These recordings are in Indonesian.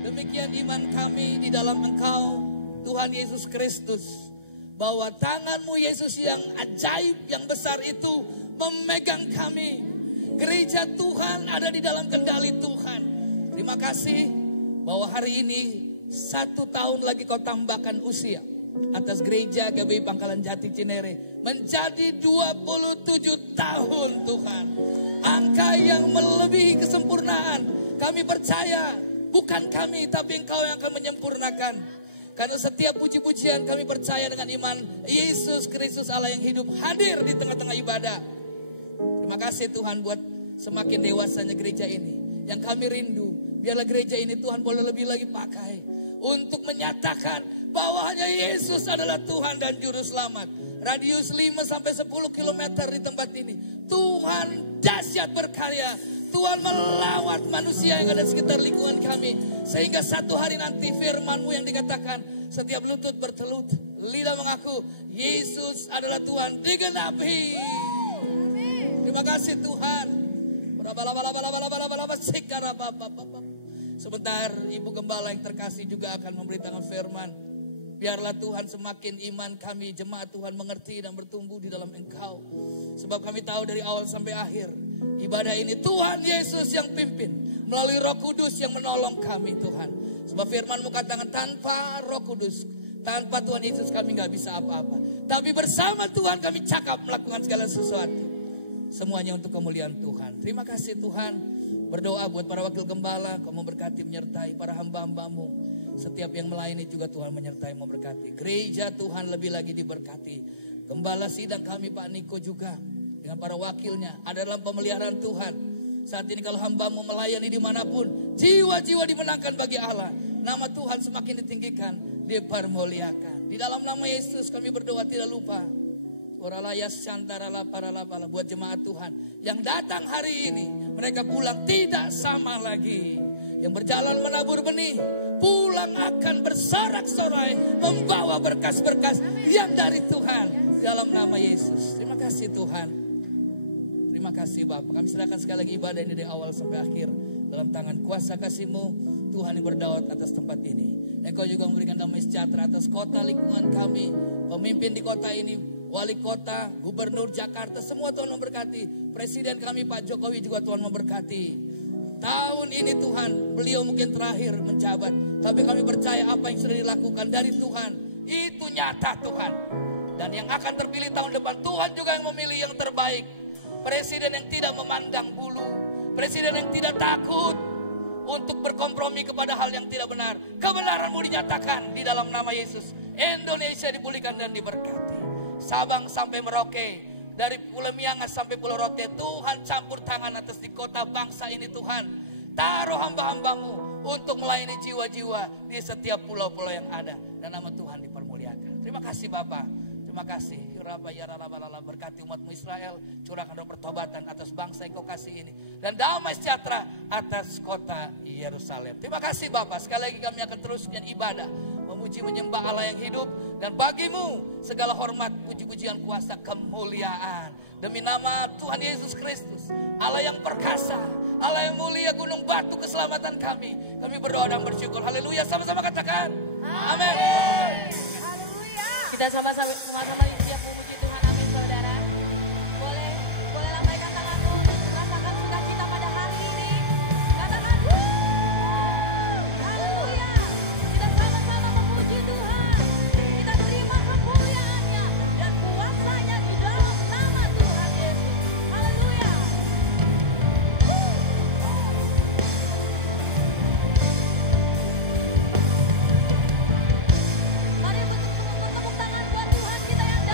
Demikian iman kami di dalam Engkau, Tuhan Yesus Kristus. Bahwa tangan-Mu Yesus yang ajaib, yang besar itu memegang kami. Gereja Tuhan ada di dalam kendali Tuhan. Terima kasih bahwa hari ini 1 tahun lagi Kau tambahkan usia atas gereja GBI Pangkalan Jati Cinere menjadi 27 tahun Tuhan. Angka yang melebihi kesempurnaan. Kami percaya bukan kami tapi Engkau yang akan menyempurnakan. Karena setiap puji-pujian kami percaya dengan iman Yesus Kristus Allah yang hidup hadir di tengah-tengah ibadah. Terima kasih Tuhan buat semakin dewasanya gereja ini. Yang kami rindu, biarlah gereja ini Tuhan boleh lebih lagi pakai untuk menyatakan bahwa hanya Yesus adalah Tuhan dan Juru Selamat. Radius 5-10 km di tempat ini. Tuhan dahsyat berkarya. Tuhan melawat manusia yang ada di sekitar lingkungan kami. Sehingga satu hari nanti firman-Mu yang dikatakan setiap lutut bertelut, lidah mengaku Yesus adalah Tuhan digenapi. Terima kasih Tuhan. Sebentar Ibu Gembala yang terkasih juga akan memberitakan firman. Biarlah Tuhan semakin iman kami jemaat Tuhan mengerti dan bertumbuh di dalam Engkau. Sebab kami tahu dari awal sampai akhir ibadah ini Tuhan Yesus yang pimpin melalui Roh Kudus yang menolong kami Tuhan. Sebab firman-Mu katakan tanpa Roh Kudus, tanpa Tuhan Yesus kami gak bisa apa-apa. Tapi bersama Tuhan kami cakap melakukan segala sesuatu. Semuanya untuk kemuliaan Tuhan. Terima kasih Tuhan. Berdoa buat para wakil gembala, Kau memberkati menyertai para hamba-hamba-Mu. Setiap yang melayani juga Tuhan menyertai memberkati. Gereja Tuhan lebih lagi diberkati. Gembala sidang kami Pak Niko juga dengan para wakilnya ada dalam pemeliharaan Tuhan. Saat ini kalau hamba-Mu melayani dimanapun, jiwa-jiwa dimenangkan bagi Allah. Nama Tuhan semakin ditinggikan, dipermuliakan. Di dalam nama Yesus kami berdoa tidak lupa. Buat jemaat Tuhan yang datang hari ini, mereka pulang tidak sama lagi. Yang berjalan menabur benih, pulang akan bersorak-sorai membawa berkas-berkas yang dari Tuhan dalam nama Yesus. Terima kasih Tuhan. Terima kasih Bapak. Kami serahkan sekali lagi ibadah ini dari awal sampai akhir dalam tangan kuasa kasih-Mu Tuhan yang berdaulat atas tempat ini. Engkau juga memberikan damai sejahtera atas kota lingkungan kami, pemimpin di kota ini, wali kota, gubernur Jakarta, semua Tuhan memberkati. Presiden kami Pak Jokowi juga Tuhan memberkati. Tahun ini Tuhan, beliau mungkin terakhir menjabat, tapi kami percaya apa yang sudah dilakukan dari Tuhan itu nyata Tuhan. Dan yang akan terpilih tahun depan Tuhan juga yang memilih yang terbaik. Presiden yang tidak memandang bulu, presiden yang tidak takut untuk berkompromi kepada hal yang tidak benar. Kebenaran-Mu dinyatakan di dalam nama Yesus. Indonesia dipulihkan dan diberkati. Sabang sampai Merauke, dari Pulau Miangas sampai Pulau Rote, Tuhan campur tangan atas di kota bangsa ini Tuhan. Taruh hamba-hamba-Mu untuk melayani jiwa-jiwa di setiap pulau-pulau yang ada. Dan nama Tuhan dipermuliakan. Terima kasih Bapak. Terima kasih. Berkati umat-Mu Israel. Curahkan roh pertobatan atas bangsa yang Kau kasih ini. Dan damai sejahtera atas kota Yerusalem. Terima kasih Bapak. Sekali lagi kami akan teruskan ibadah. Memuji menyembah Allah yang hidup. Dan bagi-Mu segala hormat, puji-pujian, kuasa, kemuliaan. Demi nama Tuhan Yesus Kristus. Allah yang perkasa. Allah yang mulia, gunung batu keselamatan kami. Kami berdoa dan bersyukur. Haleluya. Sama-sama katakan. Amin. Kita sama-sama siap memuji Tuhan. Amin saudara. Boleh lambaikan tanganmu. Rasakan sukacita pada hari ini. Katakan haleluya. Kita sama-sama memuji Tuhan. Kita terima kemuliaannya dan kuasanya di dalam nama Tuhan Yesus. Haleluya. Mari tepuk tangan buat Tuhan kita yang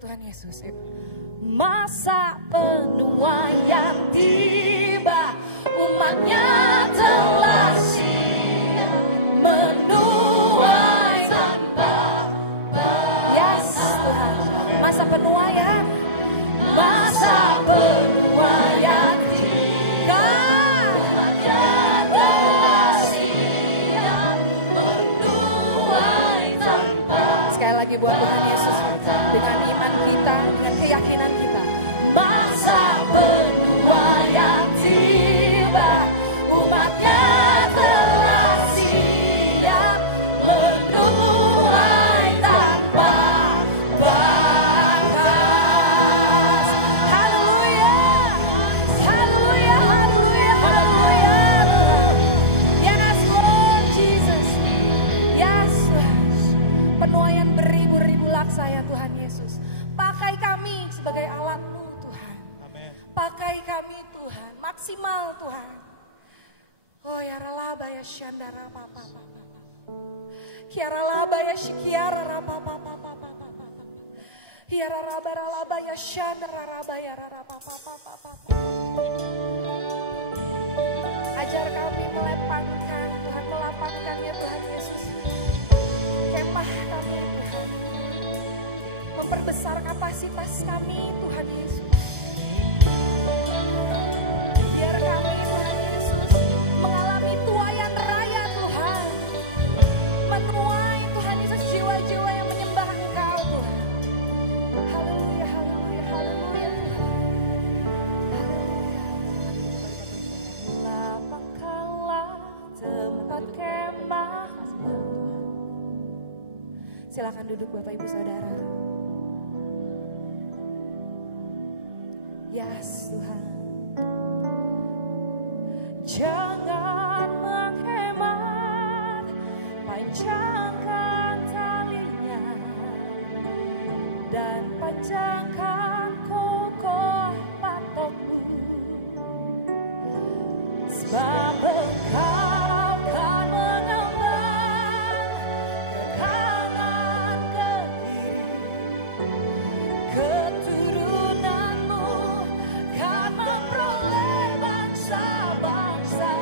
Tuhan Yesus. Masa penuaian tiba, umatnya telah siap menuai tanpa batas. Yes Tuhan, masa penuaian, masa penuaian tiba, umatnya telah siap menuai tanpa. Sekali lagi buat Tuhan Yesus, dengan iman kita, dengan keyakinan kita. Masa penuaian tiba, umatnya telah siap menuai tanpa batas. Haleluya, haleluya, haleluya, haleluya. Yes Lord Jesus, yes Lord. Penuaian beribu-ribu laksa ya Tuhan Yesus. Pakai kami sebagai alat-Mu Tuhan. Amin. Pakai kami Tuhan, maksimal Tuhan. Oh ya ralaba ya syandara papa papa. Kiara laba ya shikiara rapa papa papa papa. Kiara raba ralaba ya syandara raba ya rapa papa papa. Ajar kami melepaskan Tuhan, melapangkan ya Tuhan Yesus. Kemah kami Tuhan. Memperbesar kapasitas kami Tuhan Yesus. Biar kami Tuhan Yesus mengalami tuaian raya Tuhan. Menuai Tuhan Yesus jiwa-jiwa yang menyembah Engkau Tuhan. Haleluya, haleluya, haleluya Tuhan. Haleluya. Lapangkanlah tempat kemah. Silakan duduk Bapak Ibu Saudara. Yes Tuhan. Jangan menghemat, panjangkan talinya dan panjangkan kokoh patokmu. Sebab Engkau kan mengembang ke kanan ke kiri, keturunanmu kan memperoleh bangsa-bangsa.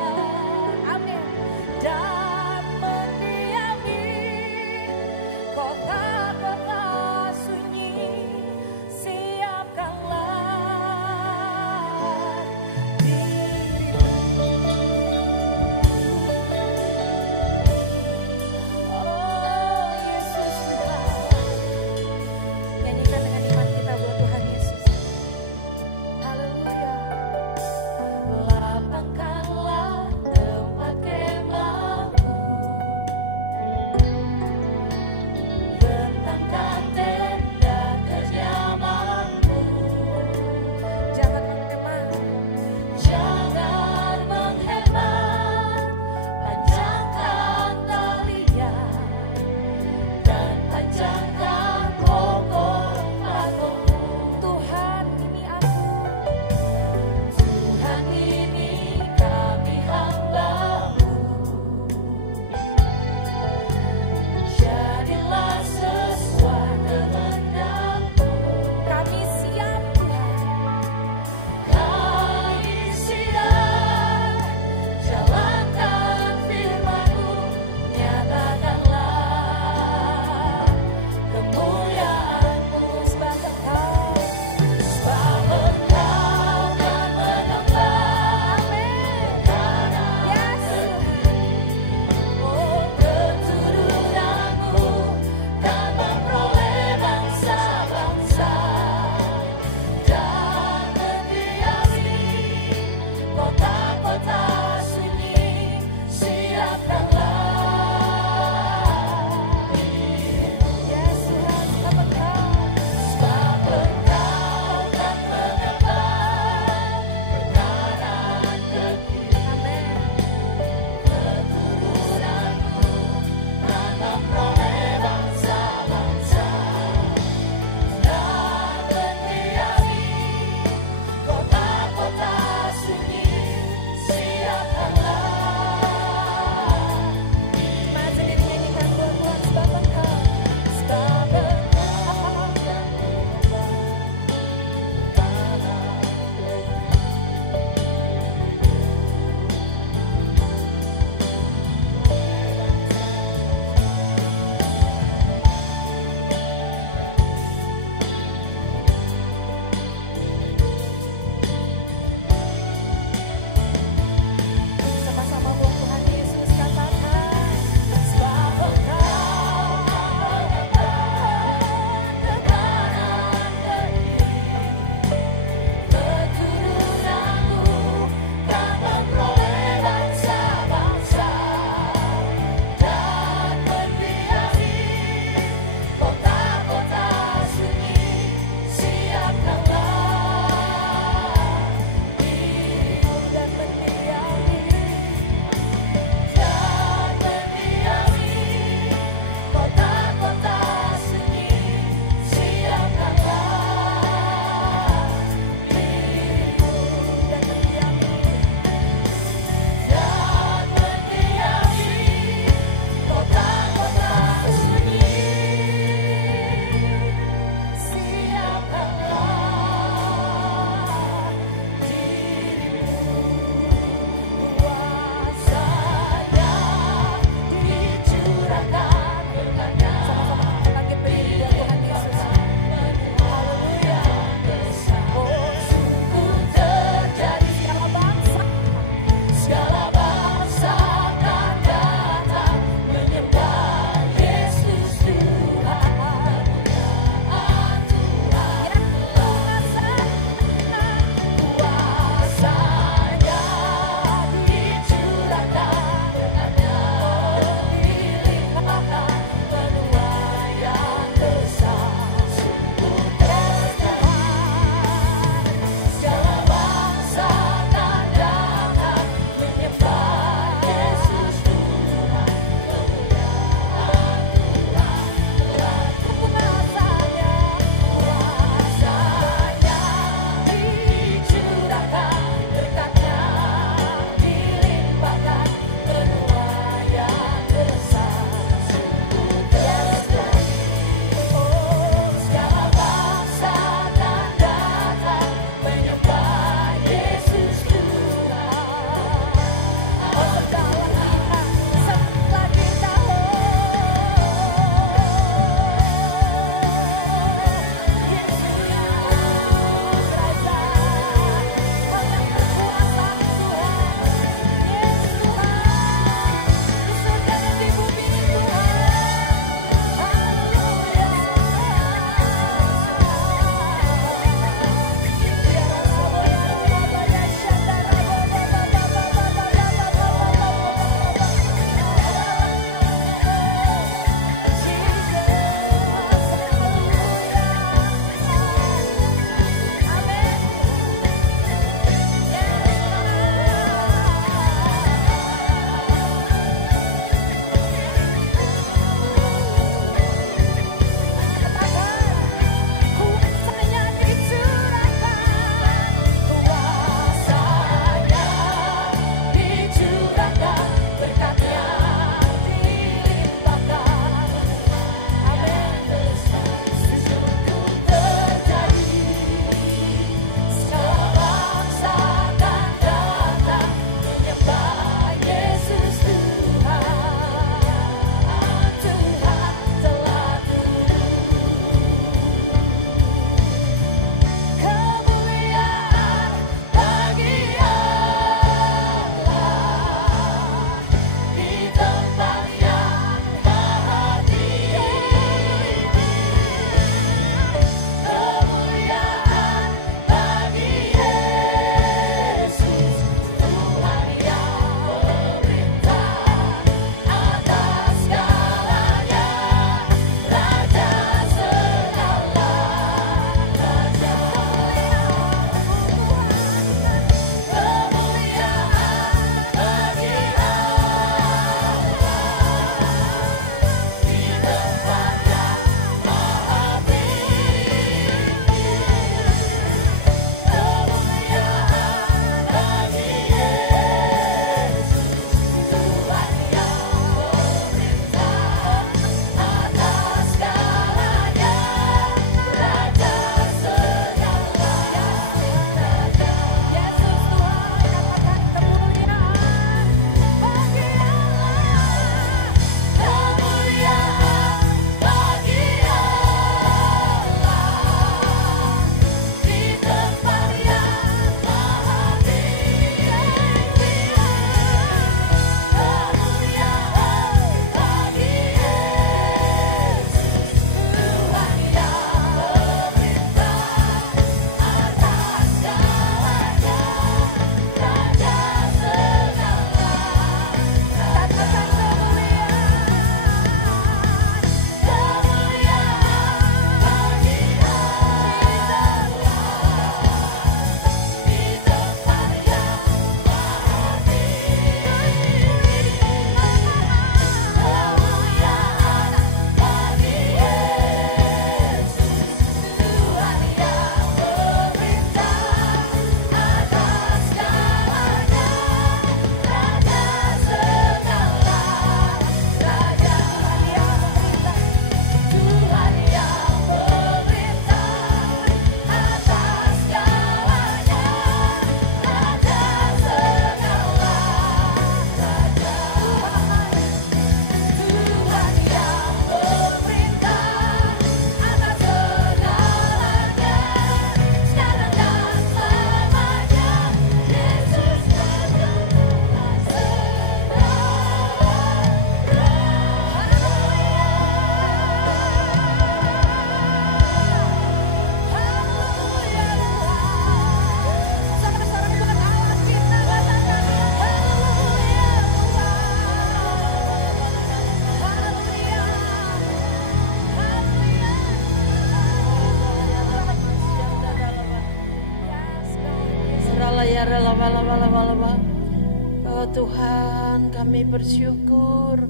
Oh Tuhan, kami bersyukur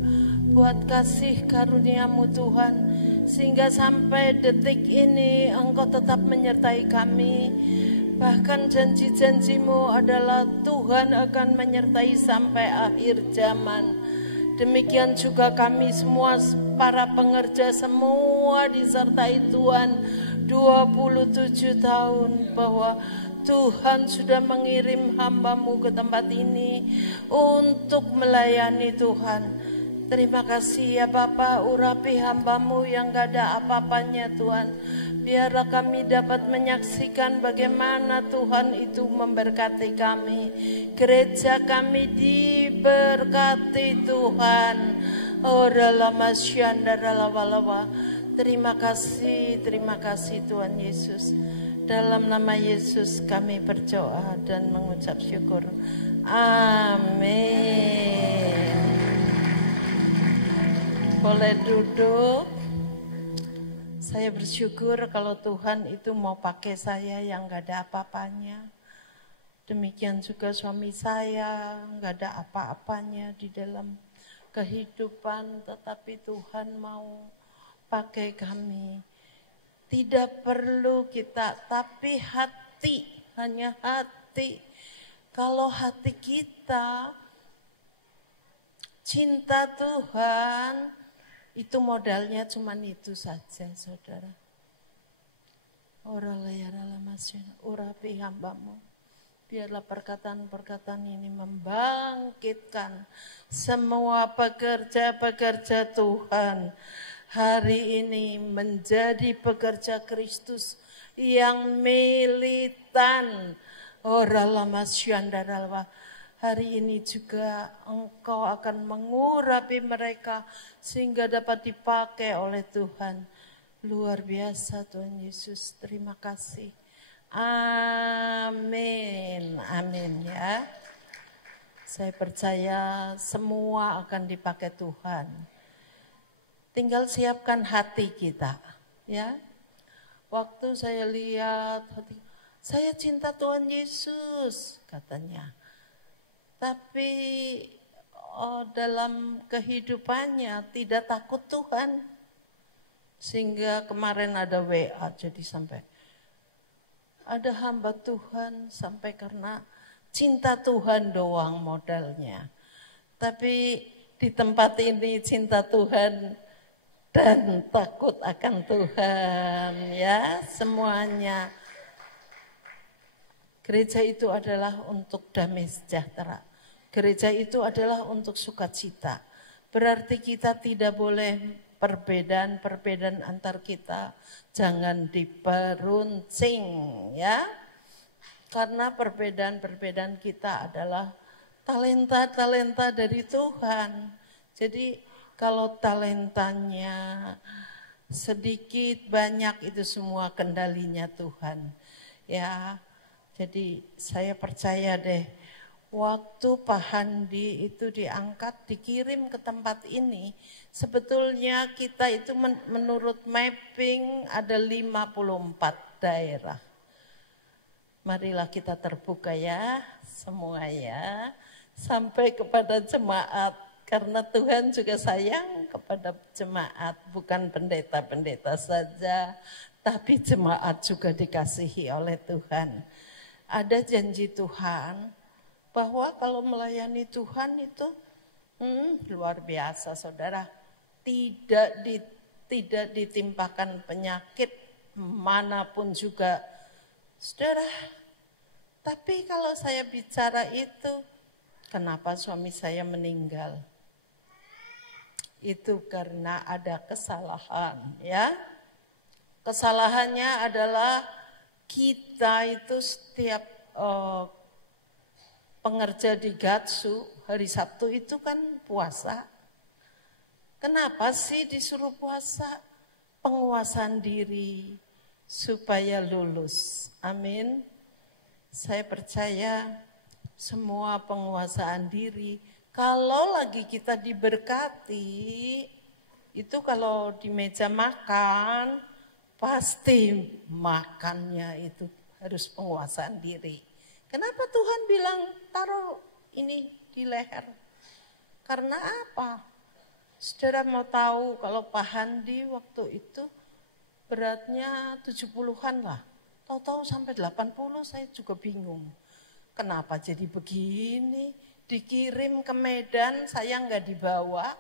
buat kasih karunia-Mu Tuhan, sehingga sampai detik ini Engkau tetap menyertai kami. Bahkan janji-janji-Mu adalah Tuhan akan menyertai sampai akhir zaman. Demikian juga kami semua, para pengerja semua disertai Tuhan 27 tahun, bahwa Tuhan sudah mengirim hamba-Mu ke tempat ini untuk melayani Tuhan. Terima kasih ya Bapa, urapi hamba-Mu yang gak ada apa-apanya Tuhan. Biarlah kami dapat menyaksikan bagaimana Tuhan itu memberkati kami. Gereja kami diberkati Tuhan. Terima kasih Tuhan Yesus. Dalam nama Yesus kami berdoa dan mengucap syukur. Amin. Boleh duduk. Saya bersyukur kalau Tuhan itu mau pakai saya yang gak ada apa-apanya. Demikian juga suami saya gak ada apa-apanya di dalam kehidupan, tetapi Tuhan mau pakai kami. Tidak perlu kita, tapi hati, hanya hati. Kalau hati kita cinta Tuhan, itu modalnya cuma itu saja, saudara. Urapi hamba-Mu. Biarlah perkataan-perkataan ini membangkitkan semua pekerja-pekerja Tuhan hari ini menjadi pekerja Kristus yang militan. Hari ini juga Engkau akan mengurapi mereka sehingga dapat dipakai oleh Tuhan. Luar biasa Tuhan Yesus, terima kasih. Amin, amin ya. Saya percaya semua akan dipakai Tuhan. Tinggal siapkan hati kita, ya. Waktu saya lihat hati, saya cinta Tuhan Yesus, katanya. Tapi dalam kehidupannya tidak takut Tuhan. Sehingga kemarin ada WA, jadi sampai ada hamba Tuhan sampai karena cinta Tuhan doang modalnya. Tapi di tempat ini cinta Tuhan dan takut akan Tuhan, ya semuanya. Gereja itu adalah untuk damai sejahtera. Gereja itu adalah untuk sukacita. Berarti kita tidak boleh perbedaan-perbedaan antar kita. Jangan diperuncing, ya. Karena perbedaan-perbedaan kita adalah talenta-talenta dari Tuhan. Jadi kalau talentanya sedikit, banyak, itu semua kendalinya Tuhan. Ya, jadi saya percaya deh, waktu Pak Handi itu diangkat, dikirim ke tempat ini, sebetulnya kita itu menurut mapping ada 54 daerah. Marilah kita terbuka ya, semua ya, sampai kepada jemaat. Karena Tuhan juga sayang kepada jemaat, bukan pendeta-pendeta saja, tapi jemaat juga dikasihi oleh Tuhan. Ada janji Tuhan bahwa kalau melayani Tuhan itu luar biasa saudara. Tidak ditimpakan penyakit manapun juga saudara. Tapi kalau saya bicara itu, kenapa suami saya meninggal? Itu karena ada kesalahan, ya. Kesalahannya adalah kita itu setiap pengerja di Gatsu hari Sabtu itu kan puasa. Kenapa sih disuruh puasa? Penguasaan diri supaya lulus. Amin. Saya percaya semua penguasaan diri, kalau lagi kita diberkati, itu kalau di meja makan, pasti makannya itu harus penguasaan diri. Kenapa Tuhan bilang taruh ini di leher? Karena apa? Saudara mau tahu kalau Pak Handi waktu itu beratnya 70-an lah. Tahu-tahu sampai 80 saya juga bingung. Kenapa jadi begini? Dikirim ke Medan, saya nggak dibawa.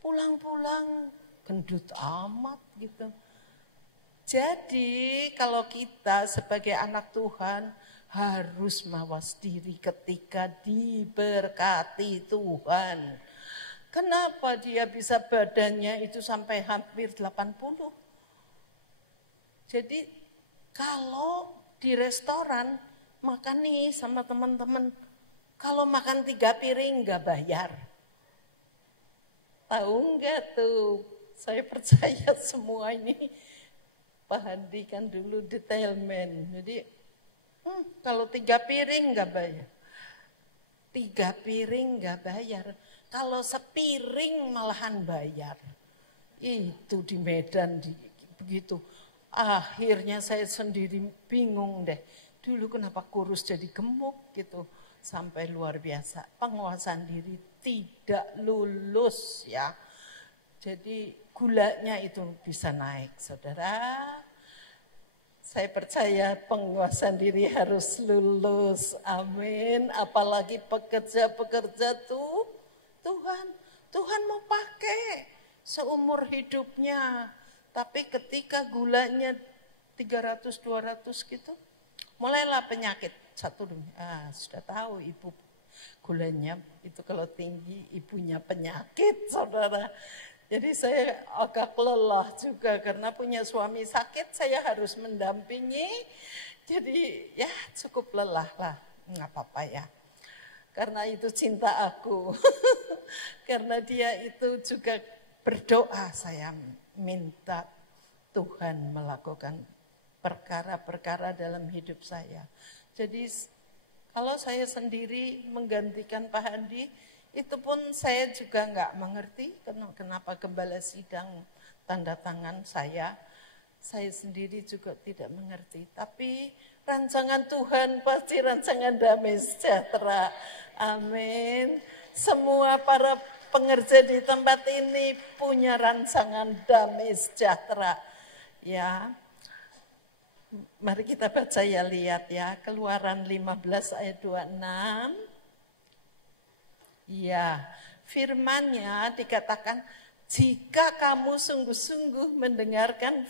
Pulang-pulang gendut amat gitu. Jadi kalau kita sebagai anak Tuhan harus mawas diri ketika diberkati Tuhan. Kenapa dia bisa badannya itu sampai hampir 80? Jadi kalau di restoran makan nih sama teman-teman, kalau makan 3 piring nggak bayar. Tahu nggak tuh? Saya percaya semua ini Pak Handi kan dulu detailman. Jadi kalau 3 piring nggak bayar. 3 piring nggak bayar. Kalau sepiring malahan bayar. Itu di Medan begitu. Akhirnya saya sendiri bingung deh. Dulu kenapa kurus jadi gemuk gitu. Sampai luar biasa. Penguasaan diri tidak lulus ya. Jadi gulanya itu bisa naik, saudara. Saya percaya penguasaan diri harus lulus. Amin. Apalagi pekerja-pekerja Tuhan mau pakai seumur hidupnya. Tapi ketika gulanya 300-200 gitu, mulailah penyakit satu demi. Sudah tahu ibu gulanya itu kalau tinggi ibunya penyakit, saudara. Jadi saya agak lelah juga karena punya suami sakit, saya harus mendampingi. Jadi ya cukup lelah lah, nggak apa-apa ya. Karena itu cinta aku. Karena dia itu juga berdoa, saya minta Tuhan melakukan perkara-perkara dalam hidup saya. Jadi kalau saya sendiri menggantikan Pak Handi, itu pun saya juga nggak mengerti kenapa gembala sidang tanda tangan saya sendiri juga tidak mengerti. Tapi rancangan Tuhan pasti rancangan damai sejahtera. Amin. Semua para pengerja di tempat ini punya rancangan damai sejahtera. Ya, mari kita baca ya, lihat ya, Keluaran 15 ayat 26. Ya, firman-Nya dikatakan, jika kamu sungguh-sungguh mendengarkan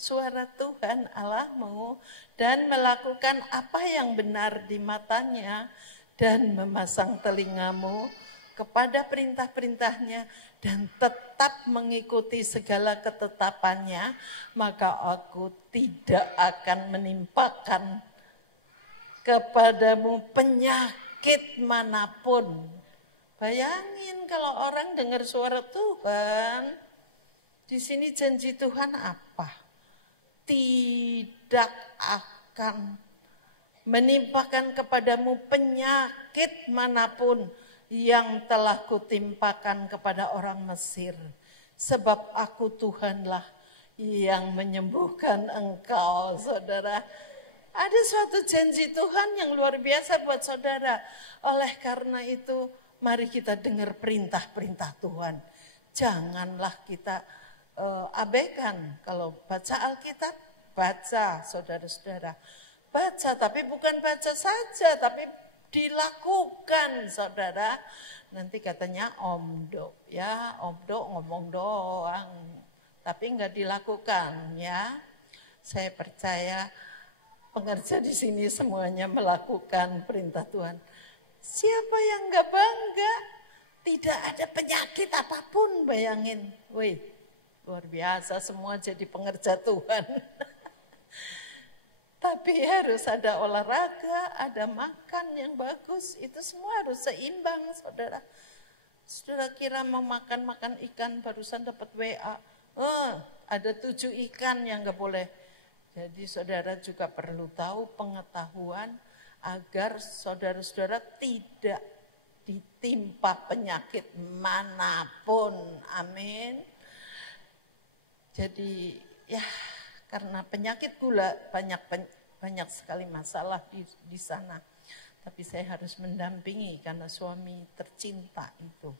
suara Tuhan Allahmu dan melakukan apa yang benar di matanya dan memasang telingamu kepada perintah-perintahnya dan tetap mengikuti segala ketetapannya, maka aku tidak akan menimpakan kepadamu penyakit manapun. Bayangin kalau orang dengar suara Tuhan, di sini janji Tuhan apa? Tidak akan menimpakan kepadamu penyakit manapun yang telah kutimpakan kepada orang Mesir. Sebab aku Tuhanlah yang menyembuhkan engkau, saudara. Ada suatu janji Tuhan yang luar biasa buat saudara. Oleh karena itu, mari kita dengar perintah-perintah Tuhan. Janganlah kita abaikan. Kalau baca Alkitab, baca saudara-saudara. Baca, tapi bukan baca saja, tapi dilakukan, saudara. Nanti katanya omdo, ya, omdo ngomong doang, tapi enggak dilakukan, ya. Saya percaya pengerja di sini semuanya melakukan perintah Tuhan. Siapa yang enggak bangga? Tidak ada penyakit apapun, bayangin. Wih, luar biasa semua jadi pengerja Tuhan. Tapi harus ada olahraga, ada makan yang bagus. Itu semua harus seimbang, saudara. Saudara kira mau makan ikan, barusan dapat WA. Ada 7 ikan yang gak boleh. Jadi saudara juga perlu tahu pengetahuan agar saudara-saudara tidak ditimpa penyakit manapun. Amin. Jadi ya, karena penyakit gula banyak sekali masalah di sana. Tapi saya harus mendampingi karena suami tercinta itu.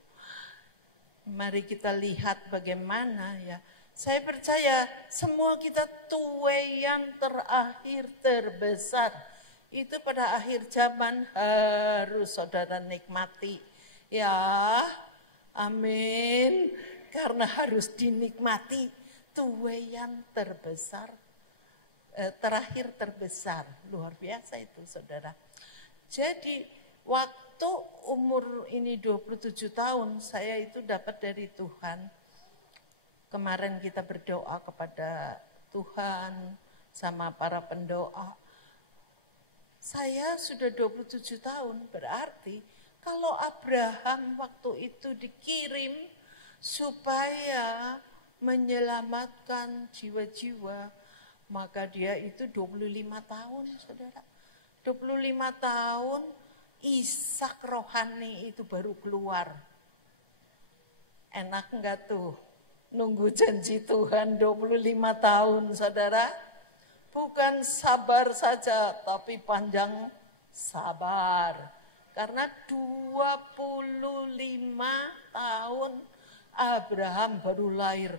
Mari kita lihat bagaimana ya. Saya percaya semua kita tuai yang terakhir terbesar. Itu pada akhir zaman harus saudara nikmati. Ya, amin. Karena harus dinikmati tuai yang terbesar. Terakhir terbesar. Luar biasa itu saudara. Jadi waktu umur ini 27 tahun saya itu dapat dari Tuhan. Kemarin kita berdoa kepada Tuhan sama para pendoa. Saya sudah 27 tahun, berarti kalau Abraham waktu itu dikirim supaya menyelamatkan jiwa-jiwa, maka dia itu 25 tahun, saudara. 25 tahun, Ishak rohani itu baru keluar. Enak enggak tuh? Nunggu janji Tuhan 25 tahun, saudara. Bukan sabar saja, tapi panjang sabar. Karena 25 tahun Abraham baru lahir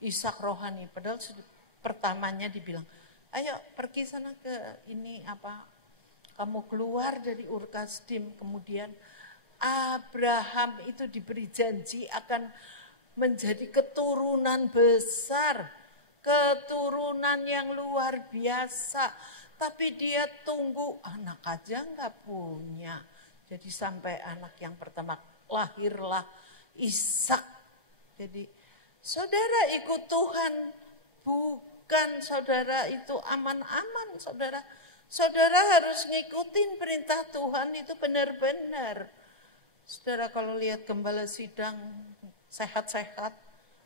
Ishak rohani. Padahal pertamanya dibilang, ayo pergi sana ke ini apa, kamu keluar dari Ur Kasdim. Kemudian Abraham itu diberi janji akan menjadi keturunan besar. Keturunan yang luar biasa. Tapi dia tunggu anak aja nggak punya. Jadi sampai anak yang pertama lahirlah Ishak. Jadi saudara ikut Tuhan. Bukan saudara itu aman-aman saudara. Saudara harus ngikutin perintah Tuhan itu benar-benar. Saudara kalau lihat gembala sidang sehat-sehat,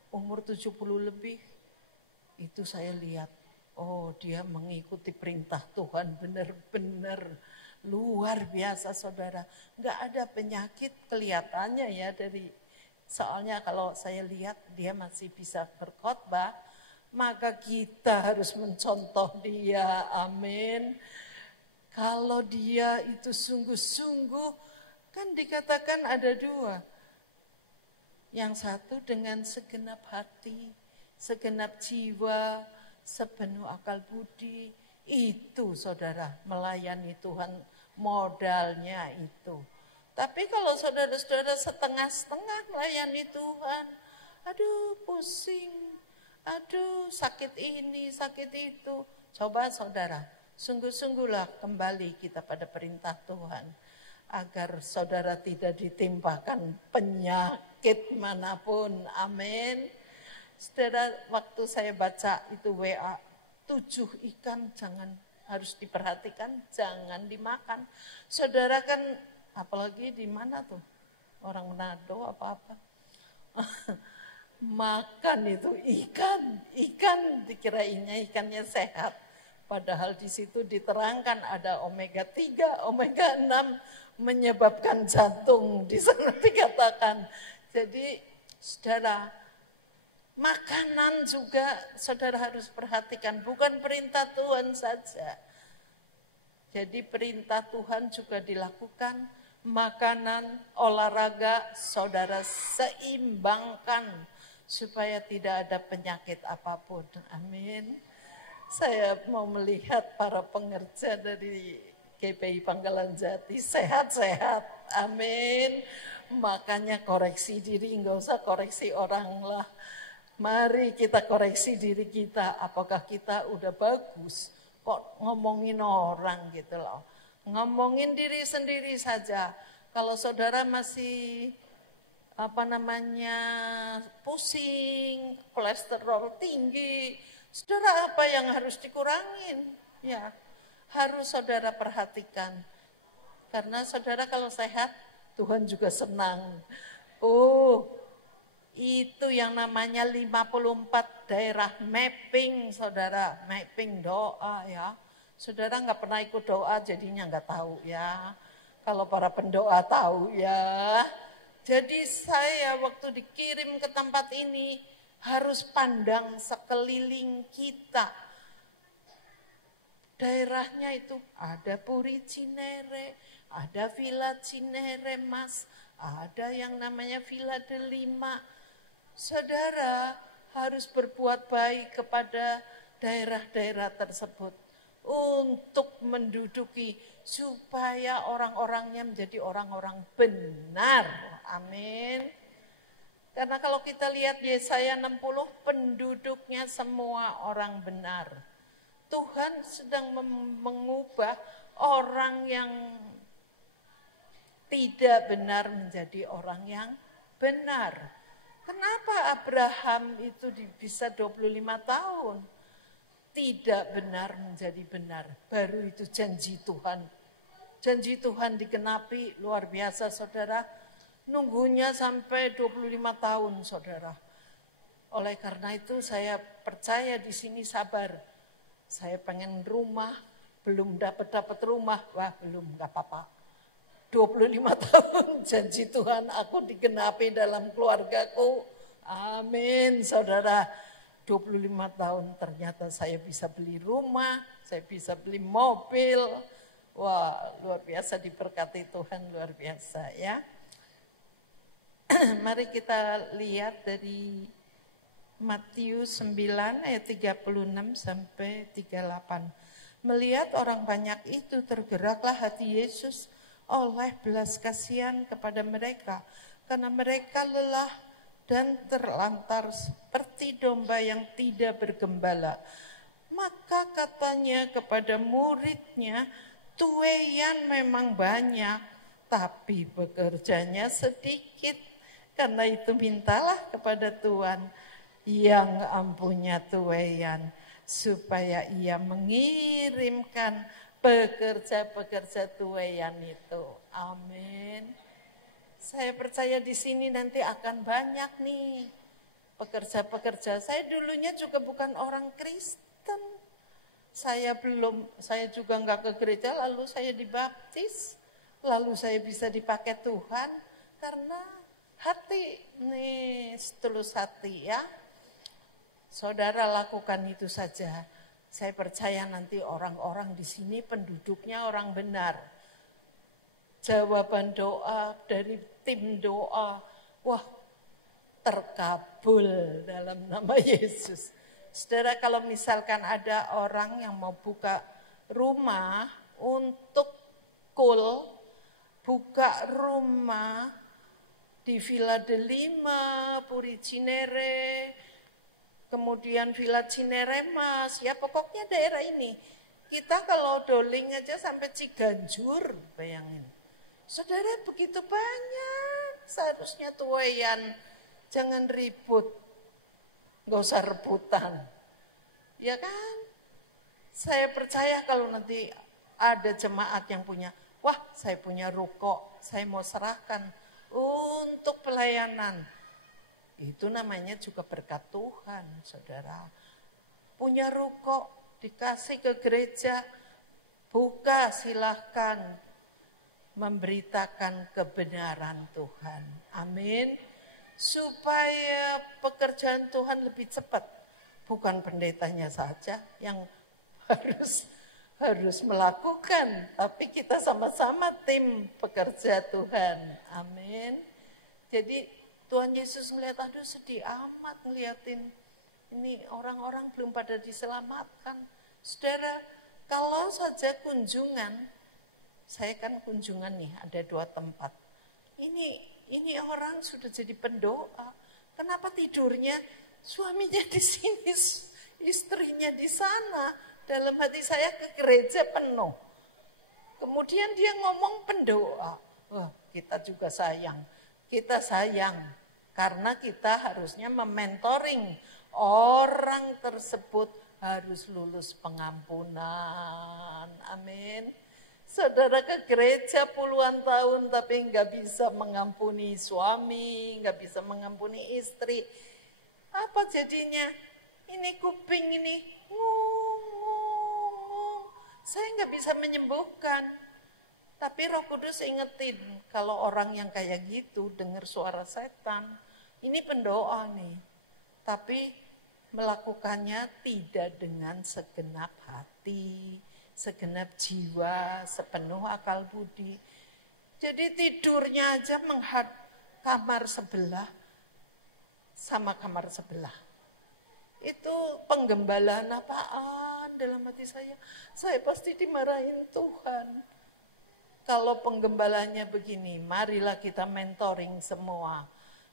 umur 70 lebih, itu saya lihat, oh dia mengikuti perintah Tuhan benar-benar luar biasa saudara. Nggak ada penyakit kelihatannya ya dari, soalnya kalau saya lihat dia masih bisa berkhotbah, maka kita harus mencontoh dia, amin. Kalau dia itu sungguh-sungguh, kan dikatakan ada dua. Yang satu dengan segenap hati, segenap jiwa, sepenuh akal budi. Itu saudara, melayani Tuhan modalnya itu. Tapi kalau saudara-saudara setengah-setengah melayani Tuhan, aduh pusing, aduh sakit ini, sakit itu. Coba saudara, sungguh-sungguhlah kembali kita pada perintah Tuhan. Agar saudara tidak ditimpakan penyakit manapun, amin. Saudara, waktu saya baca itu WA, 7 ikan jangan, harus diperhatikan, jangan dimakan. Saudara kan, apalagi di mana tuh, orang Manado apa-apa. Makan itu ikan dikirainnya ikannya sehat. Padahal di situ diterangkan ada omega 3, omega 6 menyebabkan jantung, di sana dikatakan. Jadi saudara, makanan juga saudara harus perhatikan, bukan perintah Tuhan saja. Jadi perintah Tuhan juga dilakukan, makanan, olahraga saudara seimbangkan supaya tidak ada penyakit apapun, amin. Saya mau melihat para pengerja dari GPI Pangkalan Jati sehat-sehat, amin. Makanya koreksi diri, nggak usah koreksi orang lah. Mari kita koreksi diri kita, apakah kita udah bagus, kok ngomongin orang gitu loh. Ngomongin diri sendiri saja. Kalau saudara masih pusing, kolesterol tinggi, saudara apa yang harus dikurangin? Ya, harus saudara perhatikan. Karena saudara kalau sehat, Tuhan juga senang. Oh, itu yang namanya 54 daerah mapping, saudara. Mapping doa ya. Saudara nggak pernah ikut doa, jadinya nggak tahu ya. Kalau para pendoa tahu ya. Jadi saya waktu dikirim ke tempat ini, harus pandang sekeliling kita. Daerahnya itu ada Puri Cinere, ada Villa Cineremas, ada yang namanya Villa Delima. Saudara harus berbuat baik kepada daerah-daerah tersebut untuk menduduki supaya orang-orangnya menjadi orang-orang benar. Amin. Karena kalau kita lihat Yesaya 60, penduduknya semua orang benar. Tuhan sedang mengubah orang yang tidak benar menjadi orang yang benar. Kenapa Abraham itu bisa 25 tahun? Tidak benar menjadi benar. Baru itu janji Tuhan. Janji Tuhan digenapi luar biasa saudara. Nunggunya sampai 25 tahun saudara. Oleh karena itu saya percaya di sini sabar. Saya pengen rumah, belum dapat rumah. Wah belum, gak apa-apa. 25 tahun janji Tuhan aku digenapi dalam keluargaku. Amin saudara. 25 tahun ternyata saya bisa beli rumah, saya bisa beli mobil. Wah luar biasa, diberkati Tuhan, luar biasa ya. Mari kita lihat dari Matius 9 ayat 36 sampai 38. Melihat orang banyak itu tergeraklah hati Yesus oleh belas kasihan kepada mereka. Karena mereka lelah dan terlantar seperti domba yang tidak bergembala. Maka katanya kepada muridnya, tuaian memang banyak, tapi pekerjanya sedikit. Karena itu mintalah kepada Tuhan yang punya tuaian, supaya ia mengirimkan pekerja-pekerja tuaian itu. Amin. Saya percaya di sini nanti akan banyak nih pekerja-pekerja. Saya dulunya juga bukan orang Kristen. Saya juga nggak ke gereja, lalu saya dibaptis, lalu saya bisa dipakai Tuhan karena hati nih, setulus hati ya. Saudara lakukan itu saja. Saya percaya nanti orang-orang di sini penduduknya orang benar. Jawaban doa dari tim doa, wah terkabul dalam nama Yesus. Saudara kalau misalkan ada orang yang mau buka rumah untuk buka rumah di Villa Delima, Puri Cinere, kemudian Villa Cineremas, ya pokoknya daerah ini. Kita kalau doling aja sampai Ciganjur, bayangin. Saudara begitu banyak, seharusnya tuaian, jangan ribut, gak usah rebutan. Ya kan? Saya percaya kalau nanti ada jemaat yang punya, wah saya punya ruko, saya mau serahkan untuk pelayanan. Itu namanya juga berkat Tuhan, saudara. Punya ruko, dikasih ke gereja, buka silahkan. Memberitakan kebenaran Tuhan. Amin. Supaya pekerjaan Tuhan lebih cepat. Bukan pendetanya saja yang harus melakukan. Tapi kita sama-sama tim pekerja Tuhan. Amin. Jadi Tuhan Yesus melihat, aduh sedih amat ngeliatin ini orang-orang belum pada diselamatkan. Saudara, kalau saja kunjungan, saya kan kunjungan nih, ada 2 tempat. Ini orang sudah jadi pendoa. Kenapa tidurnya suaminya di sini, istrinya di sana? Dalam hati saya ke gereja penuh. Kemudian dia ngomong pendoa. Wah, kita juga sayang. Kita sayang karena kita harusnya mementoring orang tersebut harus lulus pengampunan. Amin. Saudara ke gereja puluhan tahun tapi nggak bisa mengampuni suami, nggak bisa mengampuni istri. Apa jadinya? Ini kuping ini, ngung. Saya nggak bisa menyembuhkan. Tapi Roh Kudus ingetin, kalau orang yang kayak gitu dengar suara setan, ini pendoa nih. Tapi melakukannya tidak dengan segenap hati, segenap jiwa, sepenuh akal budi. Jadi tidurnya aja menghadap kamar sebelah sama kamar sebelah. Itu penggembalaan apaan dalam hati saya? Saya pasti dimarahin Tuhan. Kalau penggembalanya begini, marilah kita mentoring semua.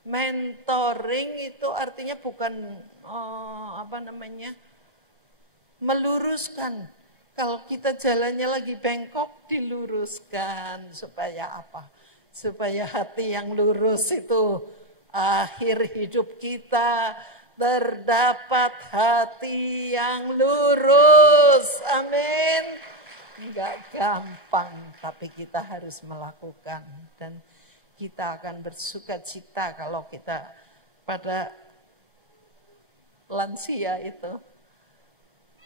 Mentoring itu artinya bukan meluruskan. Kalau kita jalannya lagi bengkok, diluruskan. Supaya apa? Supaya hati yang lurus itu akhir hidup kita terdapat hati yang lurus. Amin. Enggak gampang, tapi kita harus melakukan. Dan kita akan bersuka cita kalau kita pada lansia itu,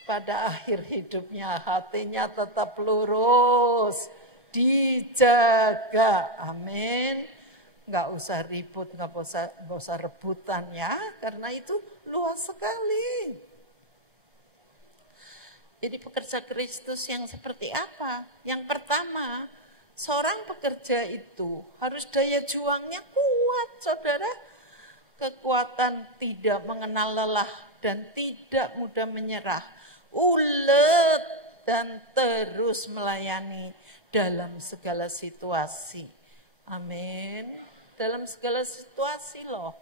pada akhir hidupnya hatinya tetap lurus, dijaga. Amin. Nggak usah ribut, nggak usah rebutan ya, karena itu luas sekali. Jadi pekerja Kristus yang seperti apa? Yang pertama, seorang pekerja itu harus daya juangnya kuat, saudara. Kekuatan tidak mengenal lelah dan tidak mudah menyerah. Ulet dan terus melayani dalam segala situasi. Amin. Dalam segala situasi loh.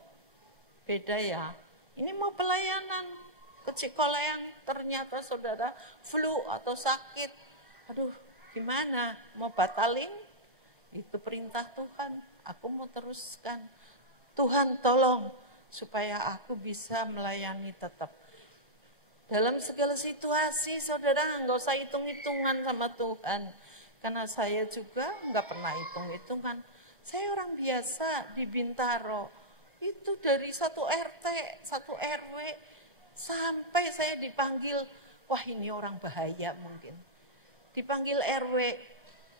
Beda ya. Ini mau pelayanan ke Cikoleang, ternyata saudara flu atau sakit. Aduh, gimana? Mau batalin? Itu perintah Tuhan. Aku mau teruskan. Tuhan tolong supaya aku bisa melayani tetap. Dalam segala situasi, saudara, nggak usah hitung-hitungan sama Tuhan. Karena saya juga nggak pernah hitung-hitungan. Saya orang biasa di Bintaro. Itu dari satu RT, satu RW, sampai saya dipanggil, wah ini orang bahaya mungkin. Dipanggil RW,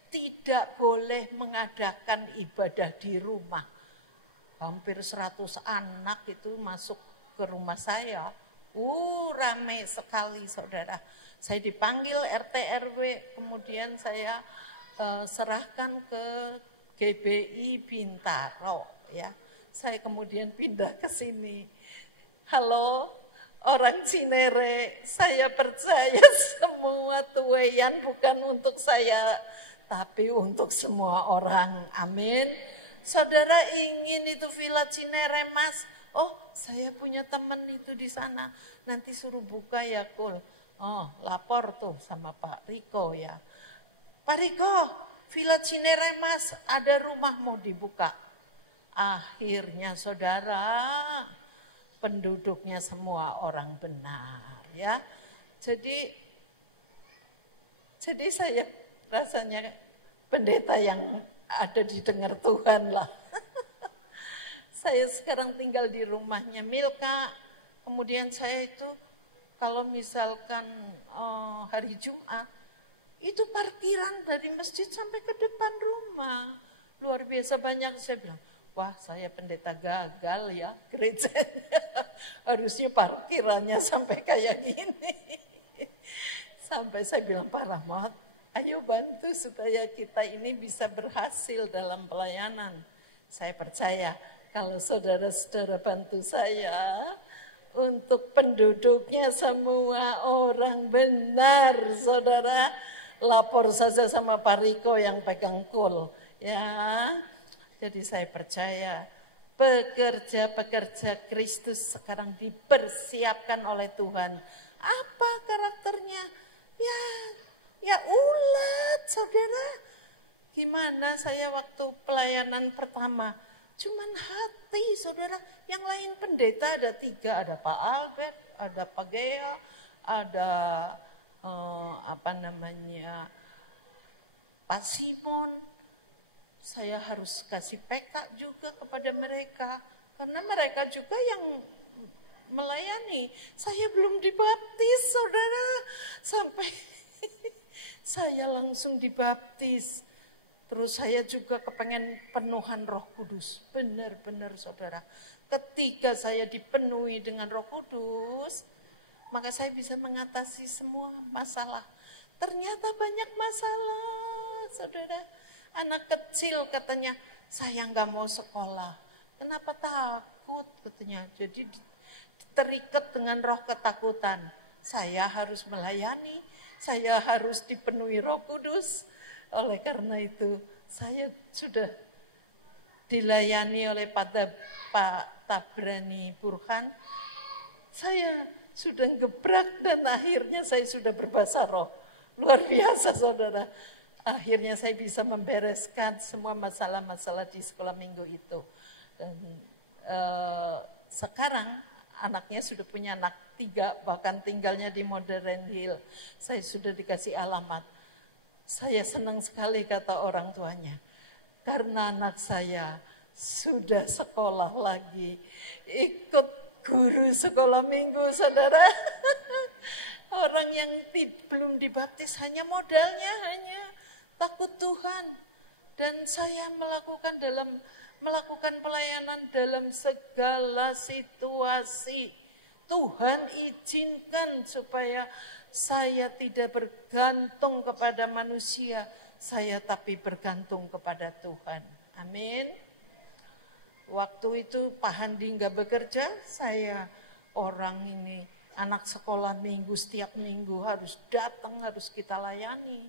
tidak boleh mengadakan ibadah di rumah. Hampir 100 anak itu masuk ke rumah saya. Rame sekali saudara. Saya dipanggil RT RW, kemudian saya serahkan ke GBI Bintaro ya. Saya kemudian pindah ke sini. Halo, orang Cinere, saya percaya semua tuayan bukan untuk saya, tapi untuk semua orang. Amin. Saudara ingin itu Villa Cinere, Mas? Oh, saya punya teman itu di sana. Nanti suruh buka ya, Kul. Oh, lapor tuh sama Pak Riko ya. Pak Riko, Villa Cinere, Mas, ada rumah mau dibuka. Akhirnya saudara, penduduknya semua orang benar ya. Jadi saya rasanya pendeta yang ada didengar Tuhan lah. Saya sekarang tinggal di rumahnya Milka. Kemudian saya itu kalau misalkan hari Jumat, itu parkiran dari masjid sampai ke depan rumah. Luar biasa banyak. Saya bilang, wah saya pendeta gagal ya gerejanya. Harusnya parkirannya sampai kayak gini. Sampai saya bilang, Pak Rahmat, ayo bantu supaya kita ini bisa berhasil dalam pelayanan. Saya percaya kalau saudara-saudara bantu saya, untuk penduduknya semua orang benar, saudara, lapor saja sama Pak Riko yang pegang kul. Ya, jadi saya percaya pekerja-pekerja Kristus sekarang dipersiapkan oleh Tuhan. Apa karakternya? Ya ulet, saudara. Gimana saya waktu pelayanan pertama? Cuman hati, saudara. Yang lain pendeta ada 3, ada Pak Albert, ada Pak Gea, ada Pak Simon. Saya harus kasih PK juga kepada mereka. Karena mereka juga yang melayani. Saya belum dibaptis, saudara. Sampai saya langsung dibaptis. Terus saya juga kepengen penuhan Roh Kudus. Benar-benar saudara. Ketika saya dipenuhi dengan Roh Kudus, maka saya bisa mengatasi semua masalah. Ternyata banyak masalah, saudara. Anak kecil katanya, saya nggak mau sekolah. Kenapa takut katanya. Jadi terikat dengan roh ketakutan. Saya harus melayani, saya harus dipenuhi Roh Kudus. Oleh karena itu, saya sudah dilayani oleh Pak Tabrani Burhan. Saya sudah gebrak dan akhirnya saya sudah berbahasa roh. Luar biasa saudara. Akhirnya saya bisa membereskan semua masalah-masalah di sekolah minggu itu. Dan sekarang anaknya sudah punya anak 3, bahkan tinggalnya di Modern Hill. Saya sudah dikasih alamat. Saya senang sekali kata orang tuanya. Karena anak saya sudah sekolah lagi. Ikut guru sekolah minggu, saudara. Orang yang belum dibaptis hanya modalnya hanya takut Tuhan. Dan saya melakukan pelayanan dalam segala situasi. Tuhan izinkan supaya saya tidak bergantung kepada manusia, saya tapi bergantung kepada Tuhan. Amin. Waktu itu Pak Handi nggak bekerja, saya orang ini anak sekolah minggu setiap minggu harus datang, harus kita layani.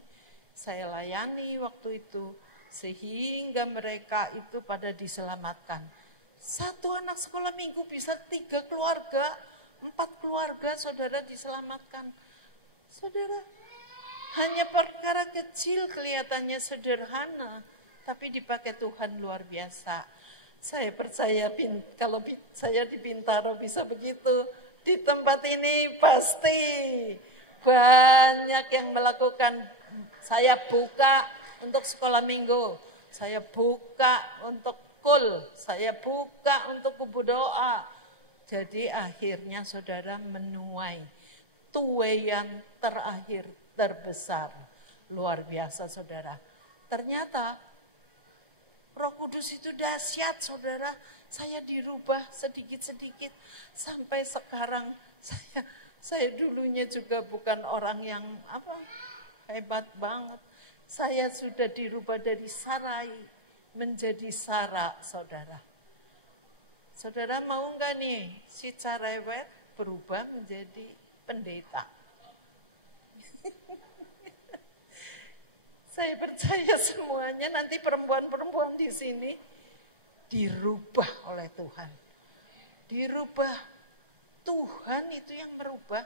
Saya layani waktu itu sehingga mereka itu pada diselamatkan. Satu anak sekolah minggu bisa 3 keluarga, 4 keluarga saudara diselamatkan. Saudara, hanya perkara kecil kelihatannya sederhana, tapi dipakai Tuhan luar biasa. Saya percaya kalau saya di Bintaro bisa begitu, di tempat ini pasti banyak yang melakukan. Saya buka untuk sekolah minggu, saya buka untuk kul, saya buka untuk kubu doa. Jadi akhirnya saudara menuai tuaian terakhir terbesar. Luar biasa saudara. Ternyata Roh Kudus itu dahsyat saudara. Saya dirubah sedikit-sedikit sampai sekarang saya dulunya juga bukan orang yang hebat banget. Saya sudah dirubah dari Sarai menjadi Sarah saudara. Saudara mau nggak nih si cerewet berubah menjadi pendeta? Saya percaya semuanya nanti perempuan-perempuan di sini dirubah oleh Tuhan. Dirubah. Tuhan itu yang merubah.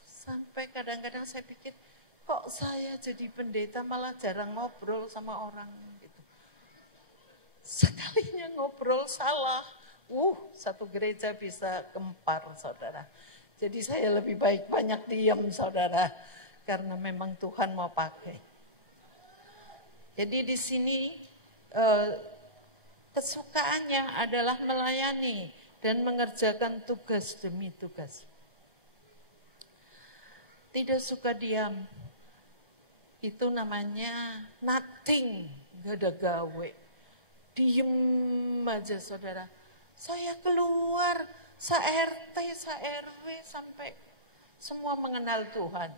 Sampai kadang-kadang saya pikir, kok saya jadi pendeta malah jarang ngobrol sama orang gitu. Sekalinya ngobrol salah. Satu gereja bisa gempar saudara. Jadi saya lebih baik banyak diam saudara. Karena memang Tuhan mau pakai. Jadi di sini kesukaannya adalah melayani dan mengerjakan tugas demi tugas. Tidak suka diam. Itu namanya nothing, gak ada gawe. Diem aja saudara. Saya keluar, se-RT, se-RW sampai semua mengenal Tuhan.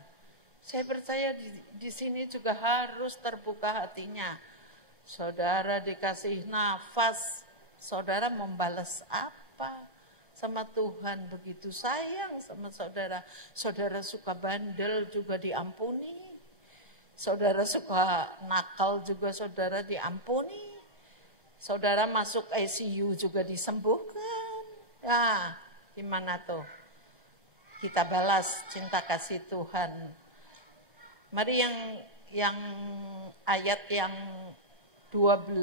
Saya percaya di sini juga harus terbuka hatinya. Saudara dikasih nafas, saudara membalas apa sama Tuhan? Begitu sayang sama saudara. Saudara suka bandel juga diampuni. Saudara suka nakal juga saudara diampuni. Saudara masuk ICU juga disembuhkan. Nah, gimana tuh? Kita balas cinta kasih Tuhan. Mari yang ayat yang 12,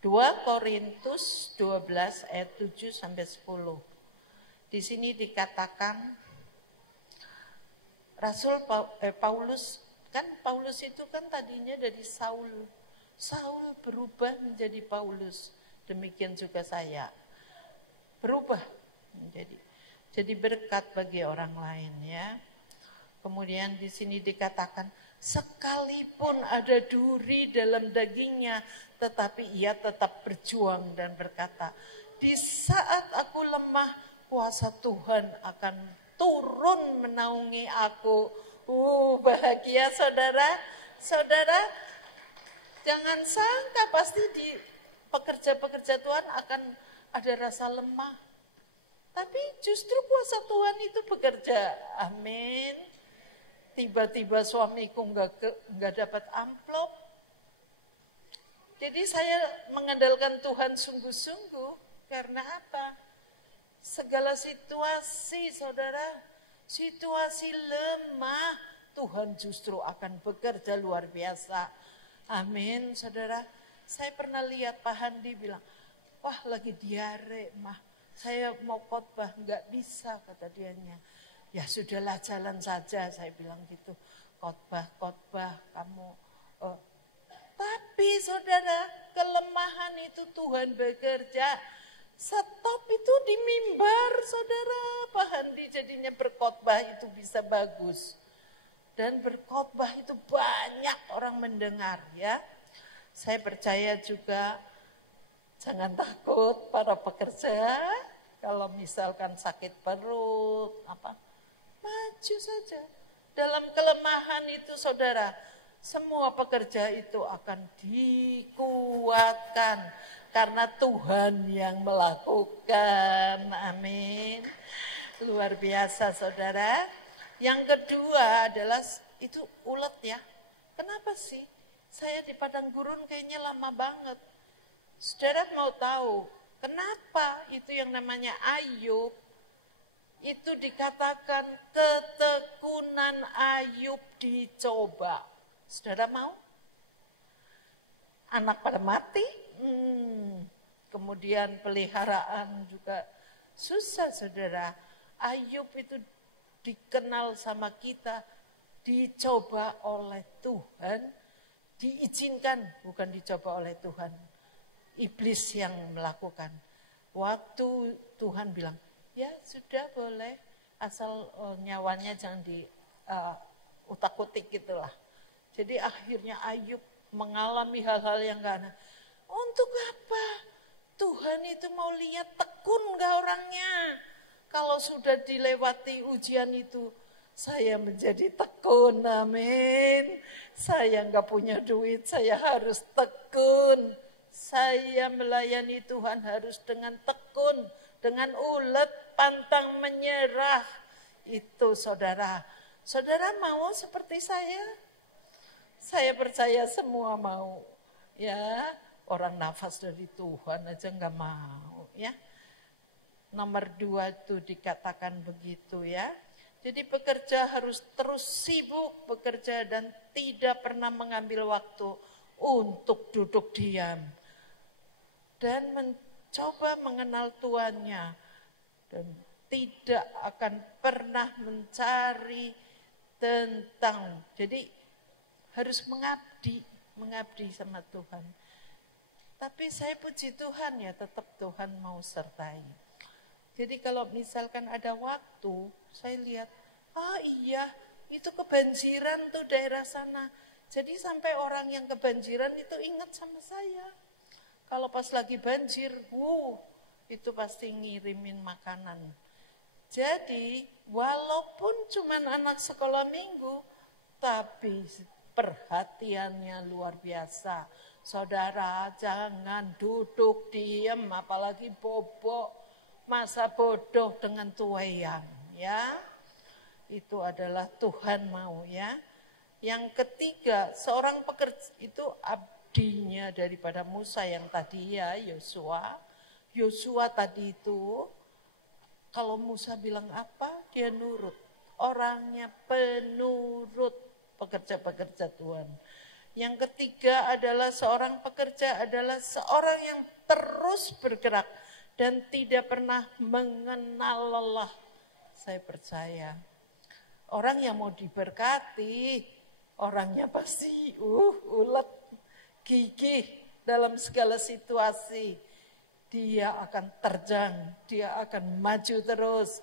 2 Korintus 12 ayat 7 sampai 10. Di sini dikatakan Rasul Paulus, kan Paulus itu kan tadinya dari Saul. Saul berubah menjadi Paulus. Demikian juga saya. Berubah jadi berkat bagi orang lain ya. Kemudian di sini dikatakan, sekalipun ada duri dalam dagingnya, tetapi ia tetap berjuang dan berkata, di saat aku lemah, kuasa Tuhan akan turun menaungi aku. Bahagia saudara. Saudara, Jangan sangka pasti di pekerja-pekerja Tuhan akan ada rasa lemah. Tapi justru kuasa Tuhan itu bekerja. Amin. Tiba-tiba suamiku nggak dapat amplop. Jadi saya mengandalkan Tuhan sungguh-sungguh. Karena apa? Segala situasi, saudara, situasi lemah, Tuhan justru akan bekerja luar biasa. Amin, saudara. Saya pernah lihat Pak Handi bilang, wah lagi diare, mah. Saya mau khotbah, nggak bisa, kata dianya. Ya sudahlah, jalan saja, saya bilang gitu. Khotbah, kamu. Tapi saudara, kelemahan itu Tuhan bekerja. Stop itu di mimbar, saudara. Pak Handi jadinya berkhotbah itu bisa bagus. Dan berkhotbah itu banyak orang mendengar, ya. Saya percaya juga, jangan takut para pekerja. Kalau misalkan sakit perut, maju saja. Dalam kelemahan itu, saudara, semua pekerja itu akan dikuatkan. Karena Tuhan yang melakukan. Amin. Luar biasa, saudara. Yang kedua adalah, itu ulet ya. Kenapa sih? Saya di padang gurun kayaknya lama banget. Saudara mau tahu, kenapa itu yang namanya Ayub, itu dikatakan ketekunan Ayub dicoba. Saudara mau? Anak pada mati, kemudian peliharaan juga susah, saudara. Ayub itu dikenal sama kita, dicoba oleh Tuhan, diizinkan, bukan dicoba oleh Tuhan. Iblis yang melakukan. Waktu Tuhan bilang, ya sudah boleh, asal nyawanya jangan di utak-utik gitulah. Jadi akhirnya Ayub mengalami hal-hal yang gak enak. Untuk apa? Tuhan itu mau lihat tekun gak orangnya. Kalau sudah dilewati ujian itu, saya menjadi tekun, amin. Saya gak punya duit, saya harus tekun. Saya melayani Tuhan harus dengan tekun, dengan ulet, pantang menyerah. Itu saudara. Saudara mau seperti saya? Saya percaya semua mau, ya. Orang nafas dari Tuhan aja nggak mau, ya. Nomor 2 itu dikatakan begitu, ya. Jadi pekerja harus terus sibuk bekerja dan tidak pernah mengambil waktu untuk duduk diam dan mencoba mengenal tuannya dan tidak akan pernah mencari tentang. Jadi harus mengabdi sama Tuhan. Tapi saya puji Tuhan ya, tetap Tuhan mau sertai. Jadi kalau misalkan ada waktu, saya lihat, iya itu kebanjiran tuh daerah sana. Jadi sampai orang yang kebanjiran itu ingat sama saya. Kalau pas lagi banjir, itu pasti ngirimin makanan. Jadi walaupun cuman anak sekolah minggu, tapi perhatiannya luar biasa. Saudara, jangan duduk diam, apalagi bobok, masa bodoh dengan tuayang, ya. Itu adalah Tuhan mau, ya. Yang ketiga, seorang pekerja itu abdinya daripada Musa yang tadi, ya, Yosua. Yosua tadi itu, kalau Musa bilang apa, dia nurut. Orangnya penurut. Pekerja-pekerja Tuhan. Yang ketiga adalah seorang pekerja adalah seorang yang terus bergerak dan tidak pernah mengenal lelah. Saya percaya orang yang mau diberkati, orangnya pasti ulet, gigih dalam segala situasi. Dia akan terjang, dia akan maju terus,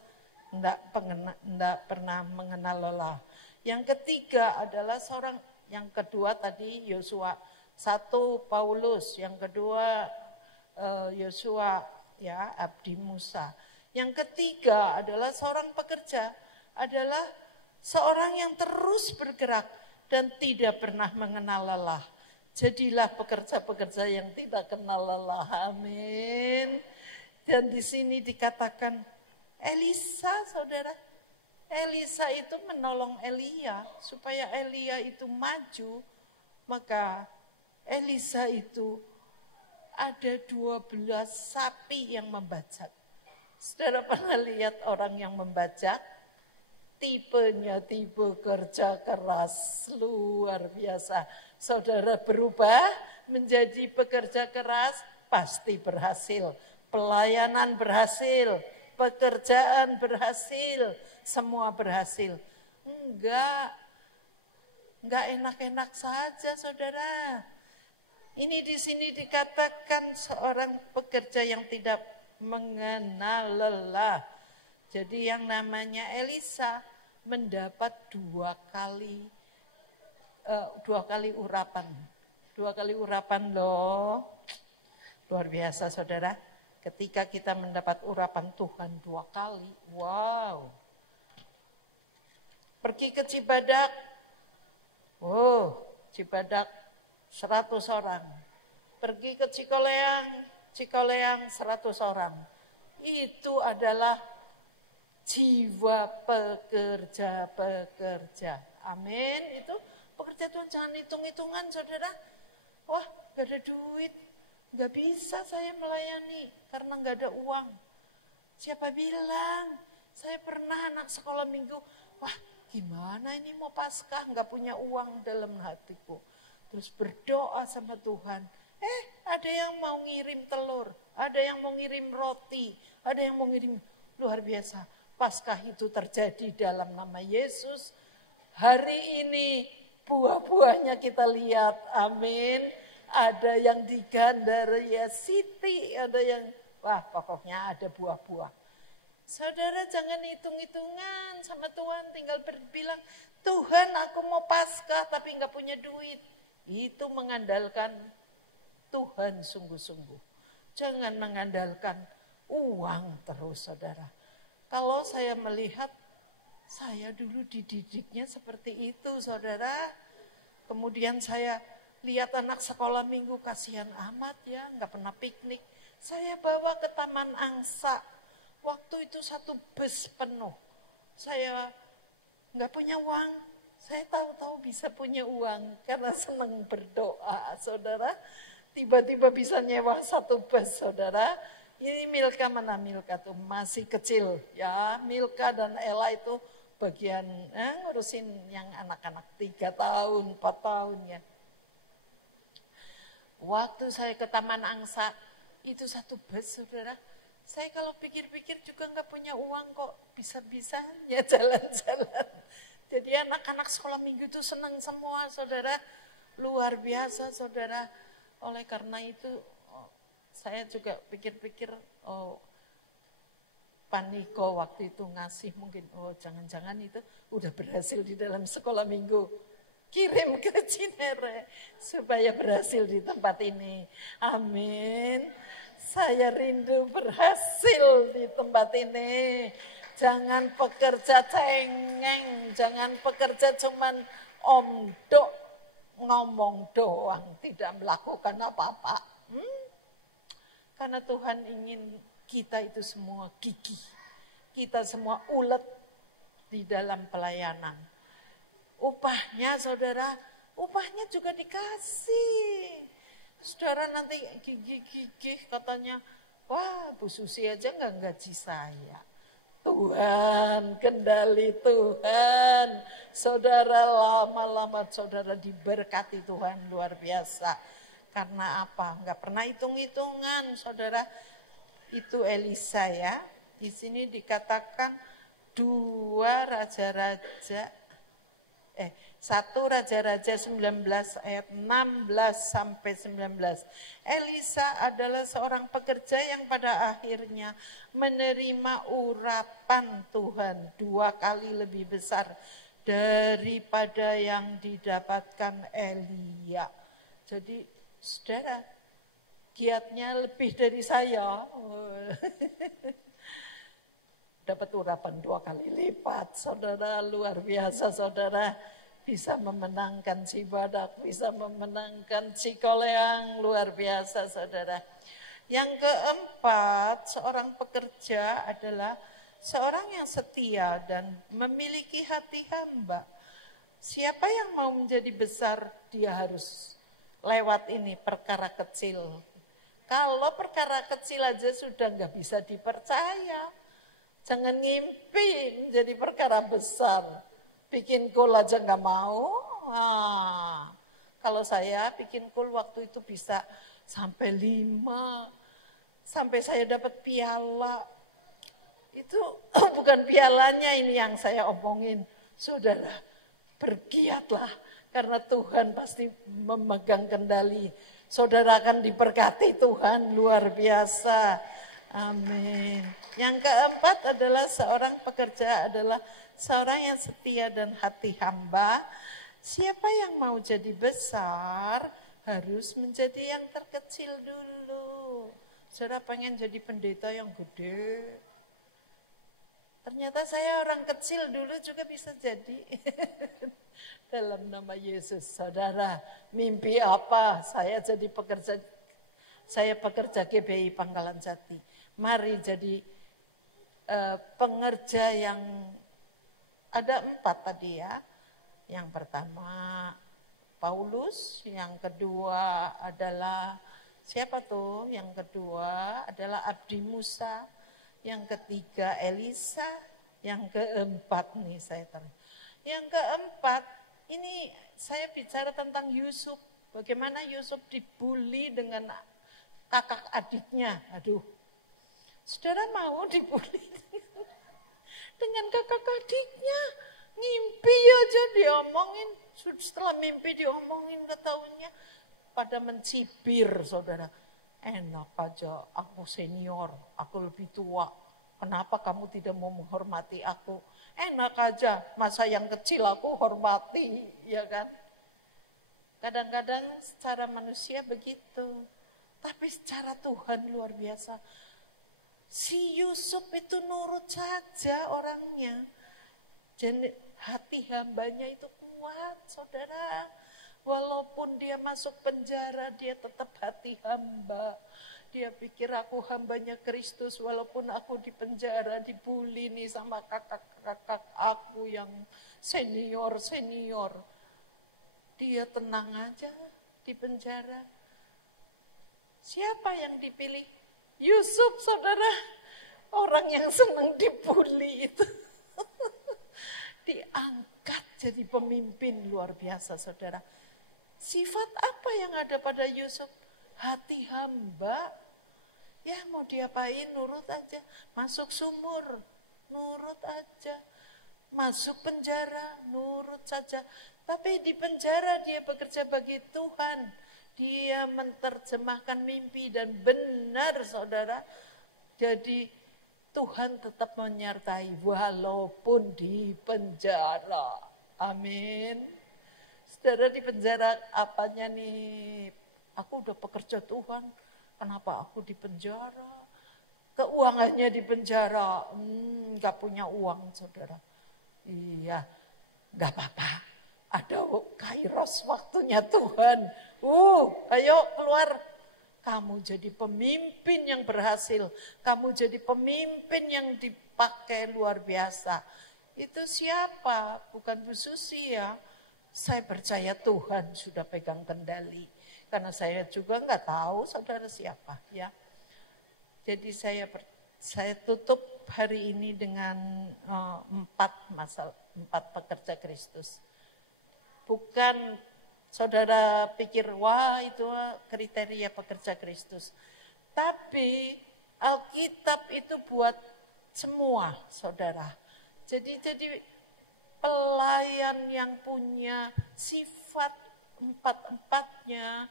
tidak pernah mengenal lelah. Yang ketiga adalah yang kedua tadi Yosua, 1 Paulus, yang kedua Yosua, ya, abdi Musa. Yang ketiga adalah seorang pekerja, adalah seorang yang terus bergerak dan tidak pernah mengenal lelah. Jadilah pekerja-pekerja yang tidak kenal lelah. Amin. Dan di sini dikatakan Elisa, saudara. Elisa itu menolong Elia supaya Elia itu maju. Maka Elisa itu ada 12 sapi yang membajak. Saudara pernah lihat orang yang membajak? Tipenya tipe kerja keras, luar biasa. Saudara berubah menjadi pekerja keras, pasti berhasil. Pelayanan berhasil, pekerjaan berhasil, semua berhasil. Enggak enak-enak saja, saudara. Ini di sini dikatakan seorang pekerja yang tidak mengenal lelah. Jadi yang namanya Elisa mendapat dua kali urapan. 2 kali urapan loh. Luar biasa, saudara. Ketika kita mendapat urapan Tuhan 2 kali. Wow. Pergi ke Cibadak. Cibadak 100 orang. Pergi ke Cikoleang 100 orang. Itu adalah jiwa pekerja. Amin. Itu pekerja Tuhan, jangan hitung-hitungan, saudara. Wah, gak ada duit, gak bisa saya melayani karena gak ada uang. Siapa bilang? Saya pernah anak sekolah minggu, wah gimana ini mau Paskah, gak punya uang dalam hatiku. Terus berdoa sama Tuhan. Ada yang mau ngirim telur, ada yang mau ngirim roti, ada yang mau ngirim, luar biasa. Paskah itu terjadi dalam nama Yesus. Hari ini buah-buahnya kita lihat, amin. Ada yang di Gandaria City, ada yang, pokoknya ada buah-buah. Saudara jangan hitung-hitungan sama Tuhan, tinggal berbilang, Tuhan aku mau Paskah tapi gak punya duit. Itu mengandalkan Tuhan sungguh-sungguh. Jangan mengandalkan uang terus, saudara. Kalau saya melihat, saya dulu dididiknya seperti itu, saudara. Kemudian saya lihat anak sekolah minggu, kasihan amat ya, nggak pernah piknik. Saya bawa ke Taman Angsa. Waktu itu 1 bus penuh. Saya nggak punya uang. Saya tahu-tahu bisa punya uang karena senang berdoa, saudara. Tiba-tiba bisa nyewa 1 bus, saudara. Ini Milka, mana Milka tuh masih kecil ya. Milka dan Ella itu bagian ngurusin yang anak-anak 3 tahun, 4 tahun ya. Waktu saya ke Taman Angsa itu 1 bus, saudara. Saya kalau pikir-pikir juga nggak punya uang kok, bisa-bisanya jalan-jalan. Jadi anak-anak sekolah minggu itu senang semua, saudara. Luar biasa, saudara. Oleh karena itu saya juga pikir-pikir, Paniko waktu itu ngasih mungkin, jangan-jangan itu udah berhasil di dalam sekolah minggu. Kirim ke Cinere supaya berhasil di tempat ini. Amin. Saya rindu berhasil di tempat ini. Jangan pekerja cengeng, jangan pekerja cuman omdok, ngomong doang, tidak melakukan apa-apa. Karena Tuhan ingin kita itu semua gigih. Kita semua ulet di dalam pelayanan. Upahnya, saudara, upahnya juga dikasih. Saudara nanti gigih katanya, wah Bu Susi aja nggak gaji saya. Tuhan, kendali Tuhan. Saudara, lama-lama saudara diberkati Tuhan luar biasa. Karena apa? Nggak pernah hitung-hitungan, saudara. Itu Elisa ya. Di sini dikatakan 1 Raja-Raja 19 ayat 16 sampai 19. Elisa adalah seorang pekerja yang pada akhirnya menerima urapan Tuhan 2 kali lebih besar daripada yang didapatkan Elia. Jadi saudara, giatnya lebih dari saya. Dapat urapan 2 kali lipat, saudara, luar biasa, saudara. bisa memenangkan Cibadak, bisa memenangkan Cikoleang, luar biasa saudara. Yang keempat, seorang pekerja adalah seorang yang setia dan memiliki hati hamba. Siapa yang mau menjadi besar, dia harus lewat ini perkara kecil. Kalau perkara kecil aja sudah nggak bisa dipercaya. Jangan ngimpi menjadi perkara besar. Bikin kul aja nggak mau. Kalau saya bikin kul waktu itu bisa sampai 5. Sampai saya dapat piala. Itu bukan pialanya ini yang saya omongin. Saudara, bergiatlah. Karena Tuhan pasti memegang kendali. Saudara akan diberkati Tuhan luar biasa. Amin. Yang keempat adalah seorang pekerja adalah seorang yang setia dan hati hamba. Siapa yang mau jadi besar harus menjadi yang terkecil dulu. Saudara pengen jadi pendeta yang gede. Ternyata saya orang kecil dulu juga bisa jadi. Dalam nama Yesus, saudara, mimpi apa? Saya jadi pekerja, saya pekerja GBI Pangkalan Jati. Mari jadi pengerja yang ada 4 tadi ya. Yang pertama Paulus, yang kedua adalah siapa tuh? Yang kedua adalah Abdi Musa, yang ketiga Elisa, yang keempat nih saya taruh. Yang keempat, ini saya bicara tentang Yusuf. Bagaimana Yusuf dibully dengan kakak adiknya. Aduh, saudara mau dibully dengan kakak adiknya? Ngimpi aja diomongin. Setelah mimpi diomongin ketahuannya pada mencibir saudara. Enak aja, aku senior, aku lebih tua. Kenapa kamu tidak mau menghormati aku? Enak aja, masa yang kecil aku hormati, ya kan? Kadang-kadang secara manusia begitu. Tapi secara Tuhan luar biasa. Si Yusuf itu nurut saja orangnya. Jadi hati hambanya itu kuat, saudara. Walaupun dia masuk penjara, dia tetap hati hamba. Dia pikir aku hambanya Kristus, walaupun aku di penjara, dibully nih sama kakak-kakak aku yang senior-senior. Dia tenang aja di penjara. Siapa yang dipilih? Yusuf, saudara. Orang yang senang dibully itu. Diangkat jadi pemimpin luar biasa, saudara. Sifat apa yang ada pada Yusuf? Hati hamba. Ya mau diapain, nurut aja. Masuk sumur, nurut aja. Masuk penjara, nurut saja. Tapi di penjara dia bekerja bagi Tuhan. Dia menerjemahkan mimpi dan benar, saudara. Jadi Tuhan tetap menyertai walaupun di penjara. Amin. Saudara, di penjara apanya nih? Aku udah pekerja Tuhan, kenapa aku di penjara? Keuangannya di penjara, gak punya uang saudara. Iya, gak apa-apa. Ada kairos waktunya Tuhan. Ayo keluar. Kamu jadi pemimpin yang berhasil. Kamu jadi pemimpin yang dipakai luar biasa. Itu siapa? Bukan Bu Susi ya. Saya percaya Tuhan sudah pegang kendali. Karena saya juga nggak tahu saudara siapa ya. Jadi saya tutup hari ini dengan 4 pekerja Kristus. Bukan saudara pikir wah itu kriteria pekerja Kristus. Tapi Alkitab itu buat semua saudara. Jadi pelayan yang punya sifat 4-4-nya,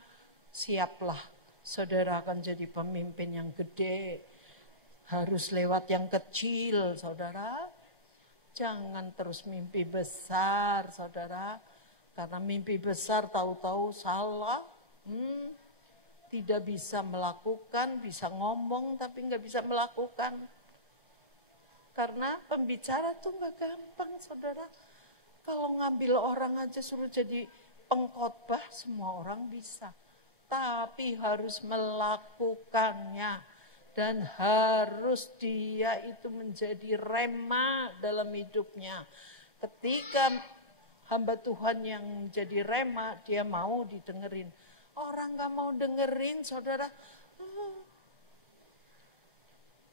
siaplah saudara akan jadi pemimpin yang gede. Harus lewat yang kecil saudara. Jangan terus mimpi besar saudara. Karena mimpi besar tahu-tahu salah. Tidak bisa melakukan, bisa ngomong tapi nggak bisa melakukan. Karena pembicara tuh nggak gampang saudara. Kalau ngambil orang aja suruh jadi pengkhotbah, semua orang bisa. Tapi harus melakukannya. Dan harus dia itu menjadi rema dalam hidupnya. Ketika hamba Tuhan yang menjadi rema, dia mau didengerin. Orang gak mau dengerin, saudara.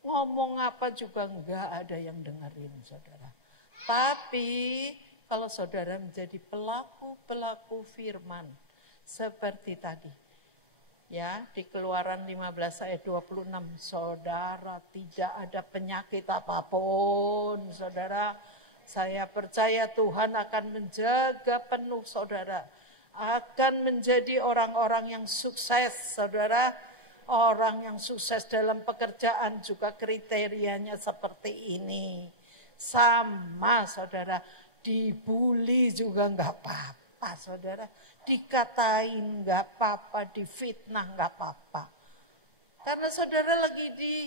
Ngomong apa juga enggak ada yang dengerin, saudara. Tapi kalau saudara menjadi pelaku-pelaku firman seperti tadi. Ya, di Keluaran 15 ayat 26, saudara tidak ada penyakit apapun, saudara. Saya percaya Tuhan akan menjaga penuh saudara. Akan menjadi orang-orang yang sukses, saudara. Orang yang sukses dalam pekerjaan juga kriterianya seperti ini. Sama saudara, dibully juga enggak apa-apa saudara. Dikatain enggak apa-apa, difitnah enggak apa-apa. Karena saudara lagi di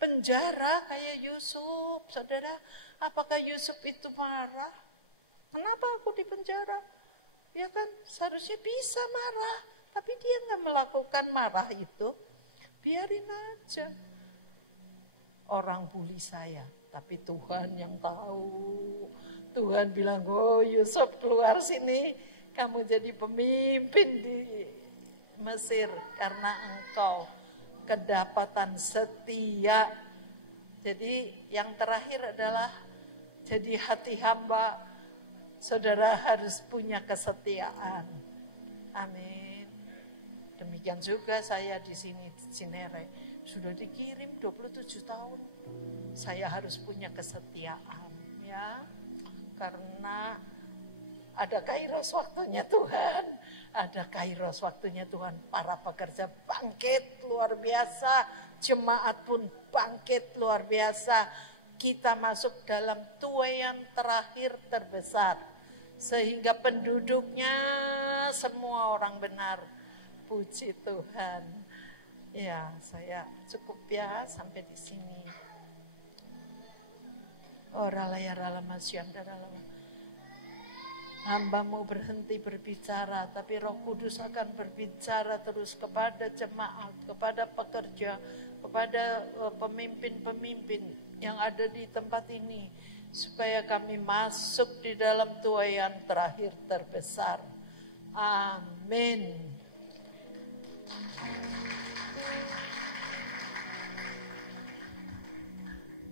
penjara kayak Yusuf, saudara. Apakah Yusuf itu marah? Kenapa aku di penjara? Ya kan seharusnya bisa marah. Tapi dia enggak melakukan marah itu. Biarin aja. Orang bully saya. Tapi Tuhan yang tahu. Tuhan bilang, oh Yusuf keluar sini. Kamu jadi pemimpin di Mesir. Karena engkau kedapatan setia. Jadi yang terakhir adalah jadi hati hamba. Saudara harus punya kesetiaan. Amin. Demikian juga saya di sini di Cinere sudah dikirim 27 tahun. Saya harus punya kesetiaan ya. Karena ada kairos waktunya Tuhan. Ada kairos waktunya Tuhan. Para pekerja bangkit luar biasa. Jemaat pun bangkit luar biasa. Kita masuk dalam tuaian terakhir terbesar. Sehingga penduduknya semua orang benar. Puji Tuhan. Ya, saya cukup ya sampai di sini. Hamba-Mu berhenti berbicara, tapi Roh Kudus akan berbicara terus kepada jemaat, kepada pekerja, kepada pemimpin-pemimpin yang ada di tempat ini, supaya kami masuk di dalam tuaian terakhir terbesar. Amin.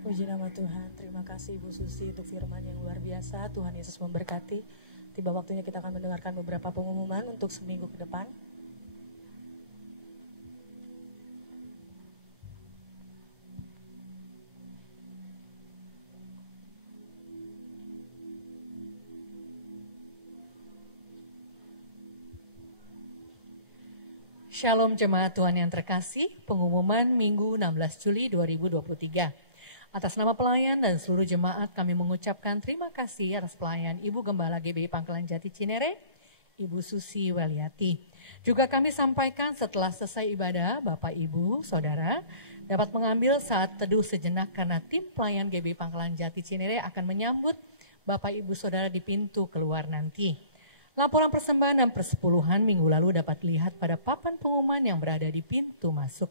Puji nama Tuhan, terima kasih Ibu Susi untuk firman yang luar biasa. Tuhan Yesus memberkati. Tiba waktunya kita akan mendengarkan beberapa pengumuman untuk seminggu ke depan. Shalom jemaat Tuhan yang terkasih, pengumuman Minggu 16 Juli 2023. Atas nama pelayan dan seluruh jemaat kami mengucapkan terima kasih atas pelayan Ibu Gembala GBI Pangkalan Jati Cinere, Ibu Susi Weliati. Juga kami sampaikan setelah selesai ibadah, Bapak Ibu, Saudara dapat mengambil saat teduh sejenak karena tim pelayan GBI Pangkalan Jati Cinere akan menyambut Bapak Ibu Saudara di pintu keluar nanti. Laporan persembahan dan persepuluhan minggu lalu dapat dilihat pada papan pengumuman yang berada di pintu masuk.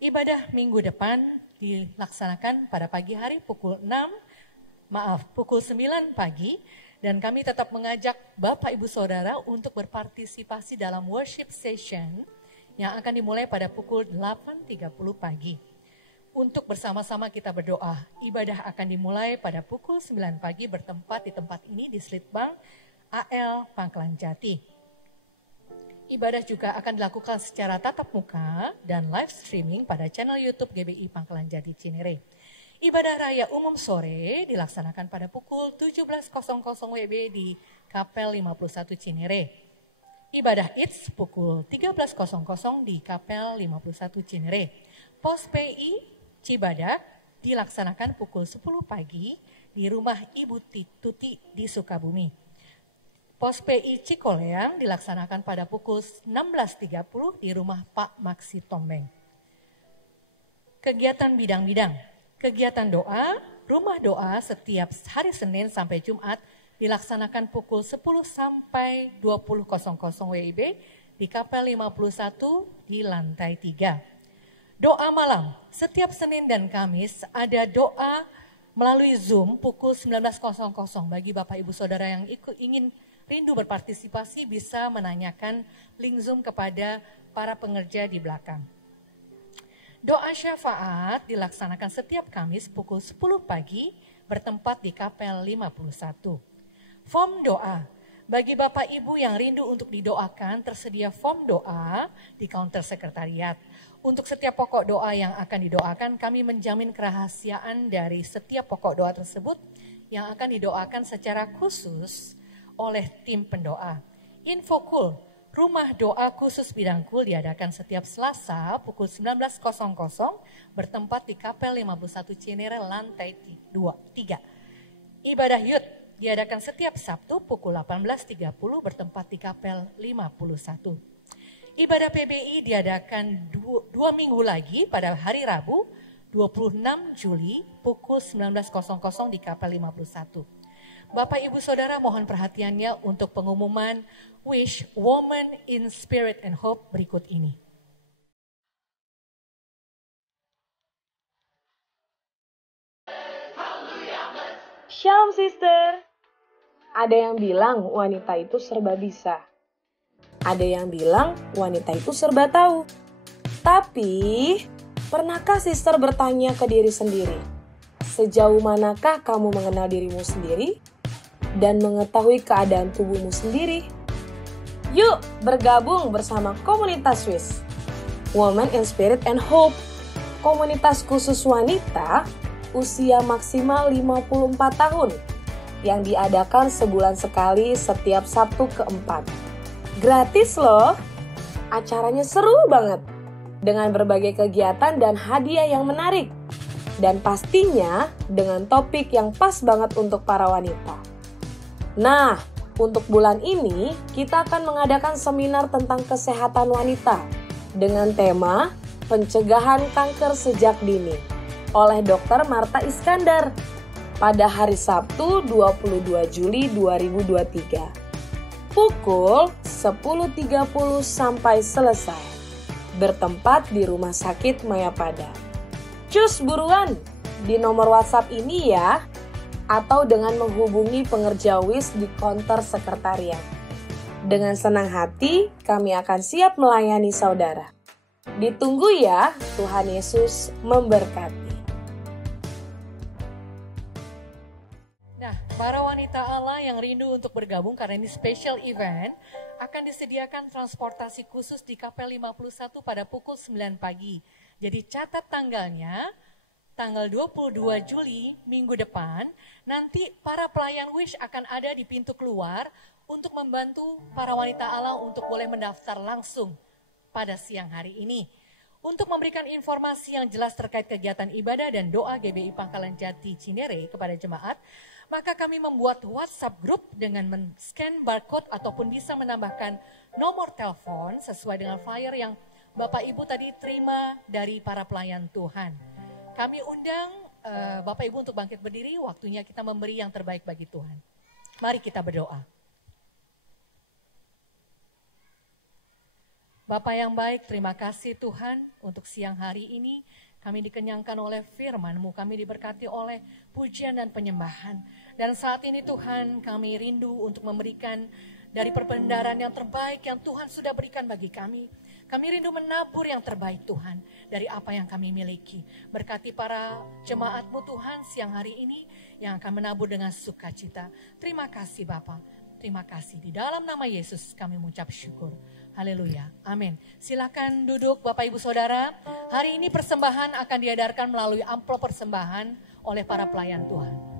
Ibadah minggu depan dilaksanakan pada pagi hari pukul 9 pagi. Dan kami tetap mengajak Bapak Ibu Saudara untuk berpartisipasi dalam worship session yang akan dimulai pada pukul 8.30 pagi. Untuk bersama-sama kita berdoa, ibadah akan dimulai pada pukul 9 pagi bertempat di tempat ini di Slitbank AL Pangkalan Jati. Ibadah juga akan dilakukan secara tatap muka dan live streaming pada channel YouTube GBI Pangkalan Jati Cinere. Ibadah raya umum sore dilaksanakan pada pukul 17.00 WIB di Kapel 51 Cinere. Ibadah IDS pukul 13.00 di Kapel 51 Cinere. Pos PI Cibadak dilaksanakan pukul 10 pagi di rumah Ibu Tuti di Sukabumi. Pos PI Cikoleang dilaksanakan pada pukul 16.30 di rumah Pak Maksi Tombeng. Kegiatan bidang-bidang, kegiatan doa, rumah doa setiap hari Senin sampai Jumat dilaksanakan pukul 10 sampai 20.00 WIB di Kapel 51 di lantai 3. Doa malam, setiap Senin dan Kamis ada doa melalui Zoom pukul 19.00. Bagi Bapak Ibu Saudara yang ingin rindu berpartisipasi bisa menanyakan link Zoom kepada para pengerja di belakang. Doa syafaat dilaksanakan setiap Kamis pukul 10 pagi bertempat di Kapel 51. Form doa, bagi Bapak Ibu yang rindu untuk didoakan tersedia form doa di counter sekretariat. Untuk setiap pokok doa yang akan didoakan kami menjamin kerahasiaan dari setiap pokok doa tersebut yang akan didoakan secara khusus oleh tim pendoa. Info Kul, Rumah Doa Khusus Bidang Kul diadakan setiap Selasa pukul 19.00 bertempat di Kapel 51 Cinere lantai 3. Ibadah Yud diadakan setiap Sabtu pukul 18.30 bertempat di Kapel 51. Ibadah PBI diadakan 2 minggu lagi pada hari Rabu 26 Juli pukul 19.00 di Kapel 51. Bapak Ibu Saudara mohon perhatiannya untuk pengumuman Wish Woman in Spirit and Hope berikut ini. Shalom sister. Ada yang bilang wanita itu serba bisa. Ada yang bilang wanita itu serba tahu. Tapi, pernahkah sister bertanya ke diri sendiri? Sejauh manakah kamu mengenal dirimu sendiri? Dan mengetahui keadaan tubuhmu sendiri? Yuk bergabung bersama komunitas Swiss Women in Spirit and Hope. Komunitas khusus wanita usia maksimal 54 tahun yang diadakan sebulan sekali setiap Sabtu keempat. Gratis loh, acaranya seru banget dengan berbagai kegiatan dan hadiah yang menarik. Dan pastinya dengan topik yang pas banget untuk para wanita. Nah, untuk bulan ini kita akan mengadakan seminar tentang kesehatan wanita dengan tema pencegahan kanker sejak dini oleh Dr. Marta Iskandar pada hari Sabtu 22 Juli 2023 pukul 10.30 sampai selesai bertempat di Rumah Sakit Mayapada. Cus buruan di nomor WhatsApp ini ya, atau dengan menghubungi pengerja WIS di counter sekretariat. Dengan senang hati, kami akan siap melayani saudara. Ditunggu ya, Tuhan Yesus memberkati. Nah, para wanita Allah yang rindu untuk bergabung karena ini special event, akan disediakan transportasi khusus di Kapel 51 pada pukul 9 pagi. Jadi catat tanggalnya, tanggal 22 Juli minggu depan, nanti para pelayan Wish akan ada di pintu keluar untuk membantu para wanita Allah untuk boleh mendaftar langsung pada siang hari ini. Untuk memberikan informasi yang jelas terkait kegiatan ibadah dan doa GBI Pangkalan Jati Cinere kepada jemaat, maka kami membuat WhatsApp group dengan men-scan barcode ataupun bisa menambahkan nomor telepon sesuai dengan flyer yang Bapak Ibu tadi terima dari para pelayan Tuhan. Kami undang Bapak Ibu untuk bangkit berdiri, waktunya kita memberi yang terbaik bagi Tuhan. Mari kita berdoa. Bapak yang baik, terima kasih Tuhan untuk siang hari ini. Kami dikenyangkan oleh firman-Mu, kami diberkati oleh pujian dan penyembahan. Dan saat ini Tuhan, kami rindu untuk memberikan dari perbendaharaan yang terbaik yang Tuhan sudah berikan bagi kami. Kami rindu menabur yang terbaik Tuhan dari apa yang kami miliki. Berkati para jemaat-Mu Tuhan siang hari ini yang akan menabur dengan sukacita. Terima kasih Bapa, terima kasih. Di dalam nama Yesus kami mengucap syukur. Haleluya, amin. Silakan duduk Bapak Ibu Saudara. Hari ini persembahan akan diedarkan melalui amplop persembahan oleh para pelayan Tuhan.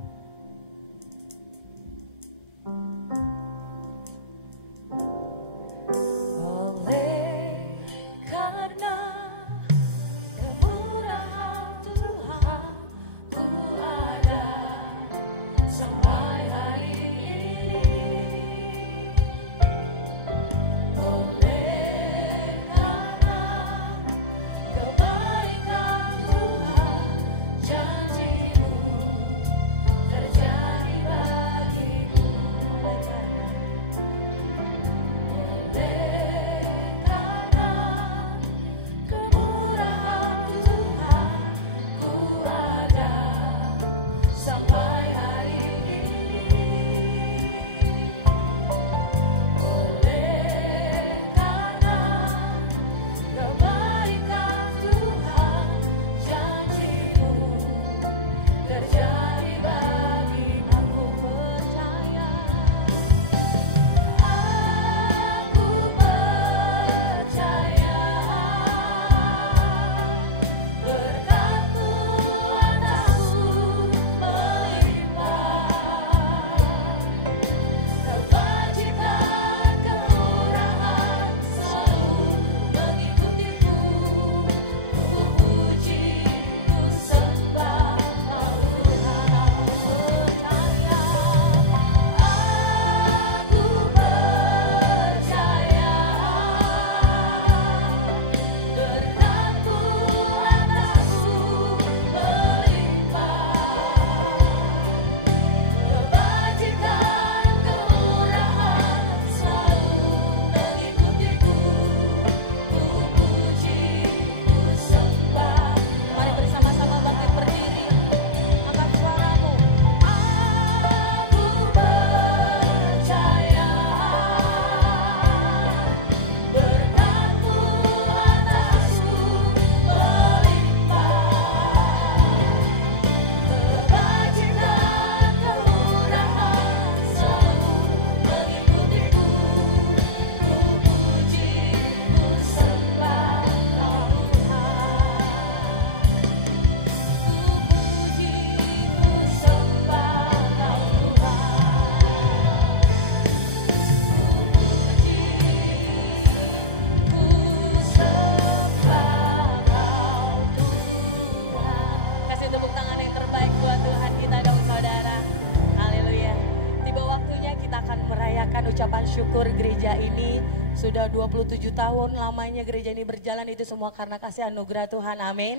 bersyukur gereja ini sudah 27 tahun lamanya gereja ini berjalan, itu semua karena kasih anugerah Tuhan, amin.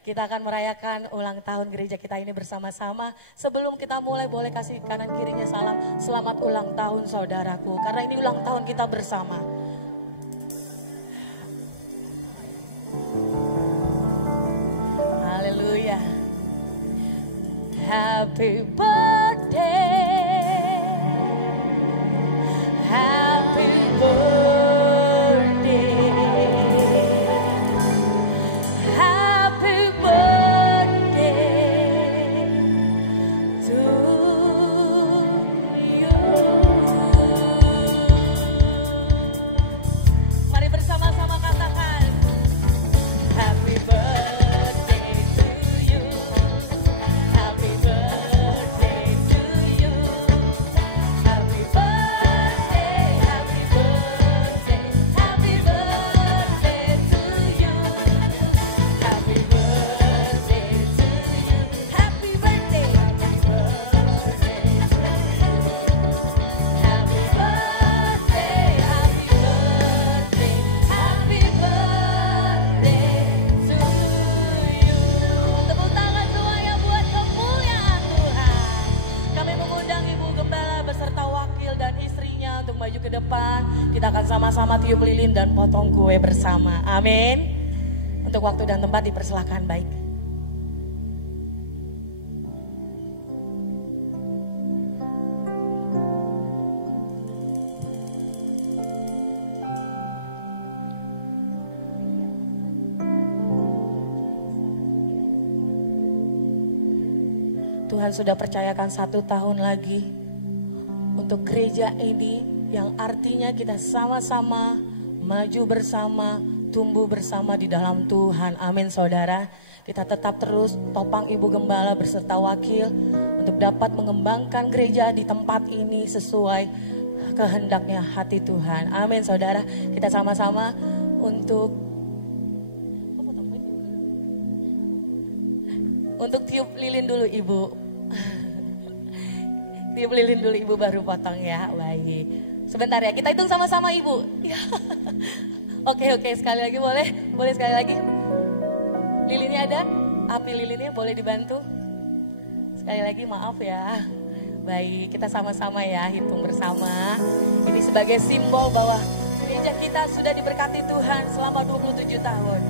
Kita akan merayakan ulang tahun gereja kita ini bersama-sama. Sebelum kita mulai boleh kasih kanan kirinya salam, selamat ulang tahun saudaraku, karena ini ulang tahun kita bersama. Haleluya. Happy birthday, happy birthday, happy birthday to you. Mari bersama-sama katakan happy birthday. Maju ke depan, kita akan sama-sama tiup lilin dan potong kue bersama, amin. Untuk waktu dan tempat dipersilakan, baik. Tuhan sudah percayakan 1 tahun lagi untuk gereja ini, yang artinya kita sama-sama maju bersama, tumbuh bersama di dalam Tuhan. Amin saudara. Kita tetap terus topang Ibu Gembala beserta wakil untuk dapat mengembangkan gereja di tempat ini sesuai kehendaknya hati Tuhan. Amin saudara. Kita sama-sama untuk tiup lilin dulu Ibu. Tiup lilin dulu Ibu baru potong ya. Baik. Sebentar ya, kita hitung sama-sama Ibu. Oke, sekali lagi boleh? Boleh sekali lagi? Lilinnya ada? Api lilinnya boleh dibantu? Sekali lagi maaf ya. Baik, kita sama-sama ya, hitung bersama. Ini sebagai simbol bahwa gereja kita sudah diberkati Tuhan selama 27 tahun.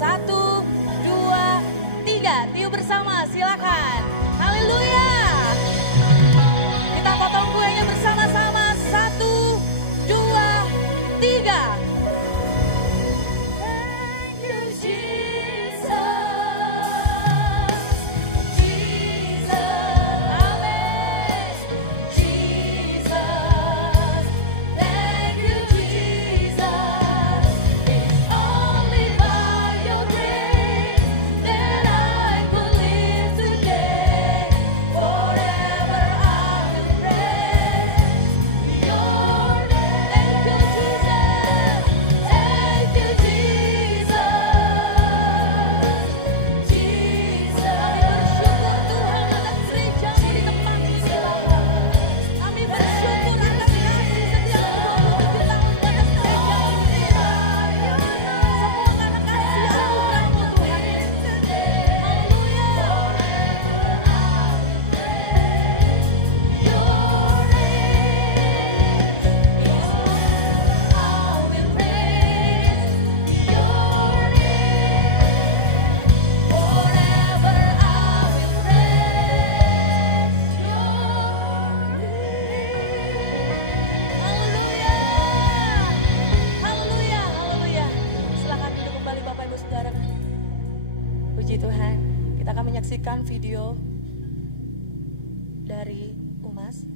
1, 2, 3, tiup bersama, silakan. Haleluya. Kita potong kuenya bersama-sama. 1, 2, 3. Video dari Umas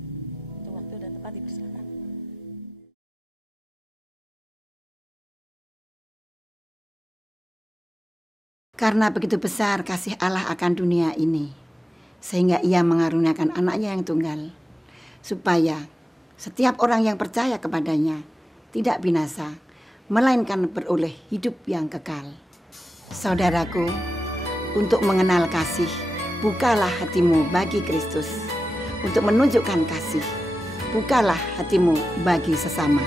untuk waktu dan tempat dipersilakan. Karena begitu besar kasih Allah akan dunia ini, sehingga Ia mengaruniakan anaknya yang tunggal, supaya setiap orang yang percaya kepadanya tidak binasa, melainkan beroleh hidup yang kekal. Saudaraku, untuk mengenal kasih, bukalah hatimu bagi Kristus. Untuk menunjukkan kasih, bukalah hatimu bagi sesama.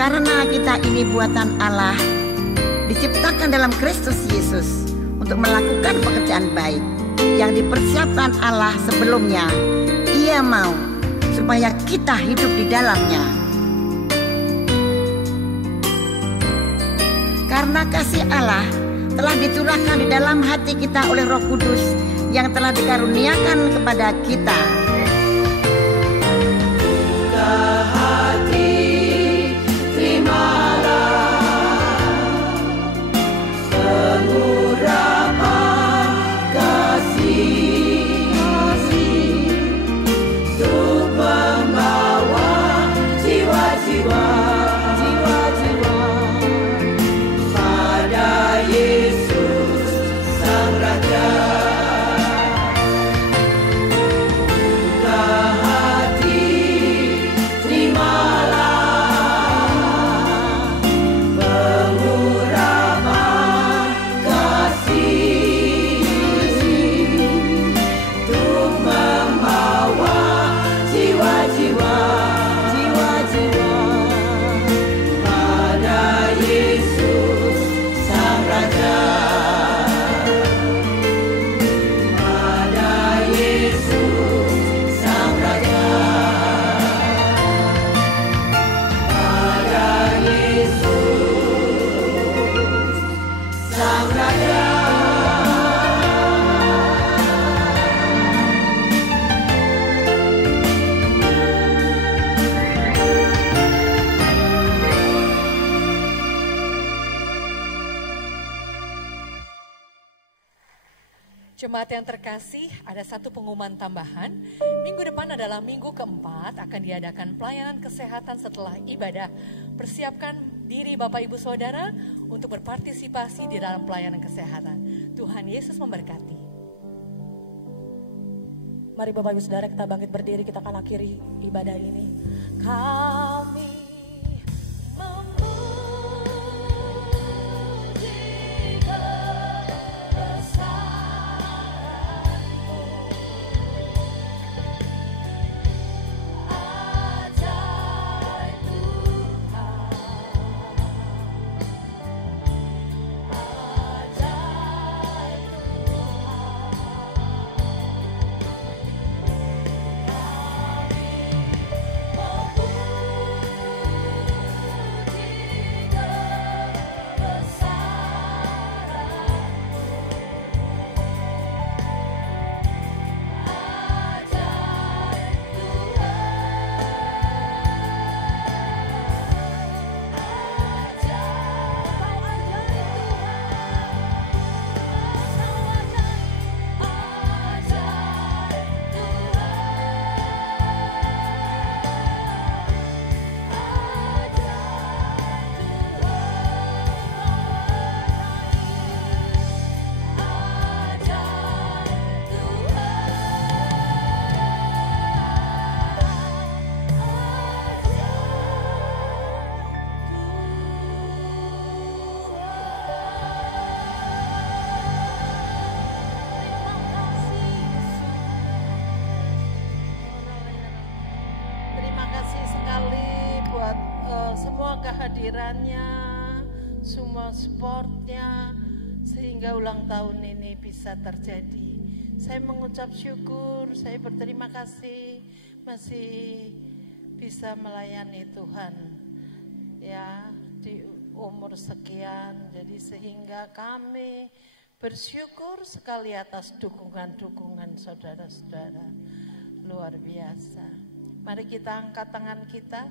Karena kita ini buatan Allah, diciptakan dalam Kristus Yesus untuk melakukan pekerjaan baik yang dipersiapkan Allah sebelumnya. Ia mau supaya kita hidup di dalamnya. Karena kasih Allah telah dicurahkan di dalam hati kita oleh Roh Kudus yang telah dikaruniakan kepada kita. Jemaat yang terkasih, ada satu pengumuman tambahan. Minggu depan adalah minggu keempat, akan diadakan pelayanan kesehatan setelah ibadah. Persiapkan diri Bapak Ibu Saudara untuk berpartisipasi di dalam pelayanan kesehatan. Tuhan Yesus memberkati. Mari Bapak Ibu Saudara kita bangkit berdiri, kita akan akhiri ibadah ini. Kami kehadirannya, semua supportnya, sehingga ulang tahun ini bisa terjadi. Saya mengucap syukur, saya berterima kasih masih bisa melayani Tuhan ya di umur sekian. Jadi sehingga kami bersyukur sekali atas dukungan-dukungan saudara-saudara, luar biasa. Mari kita angkat tangan kita.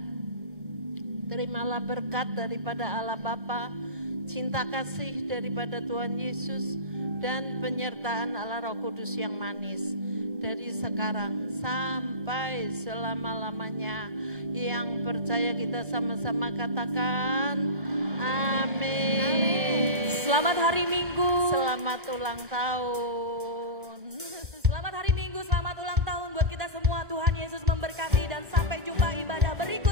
Terimalah berkat daripada Allah Bapa, cinta kasih daripada Tuhan Yesus, dan penyertaan Allah Roh Kudus yang manis dari sekarang sampai selama-lamanya. Yang percaya kita sama-sama katakan amin. Selamat hari Minggu. Selamat ulang tahun. Selamat hari Minggu, selamat ulang tahun buat kita semua. Tuhan Yesus memberkati dan sampai jumpa ibadah berikutnya.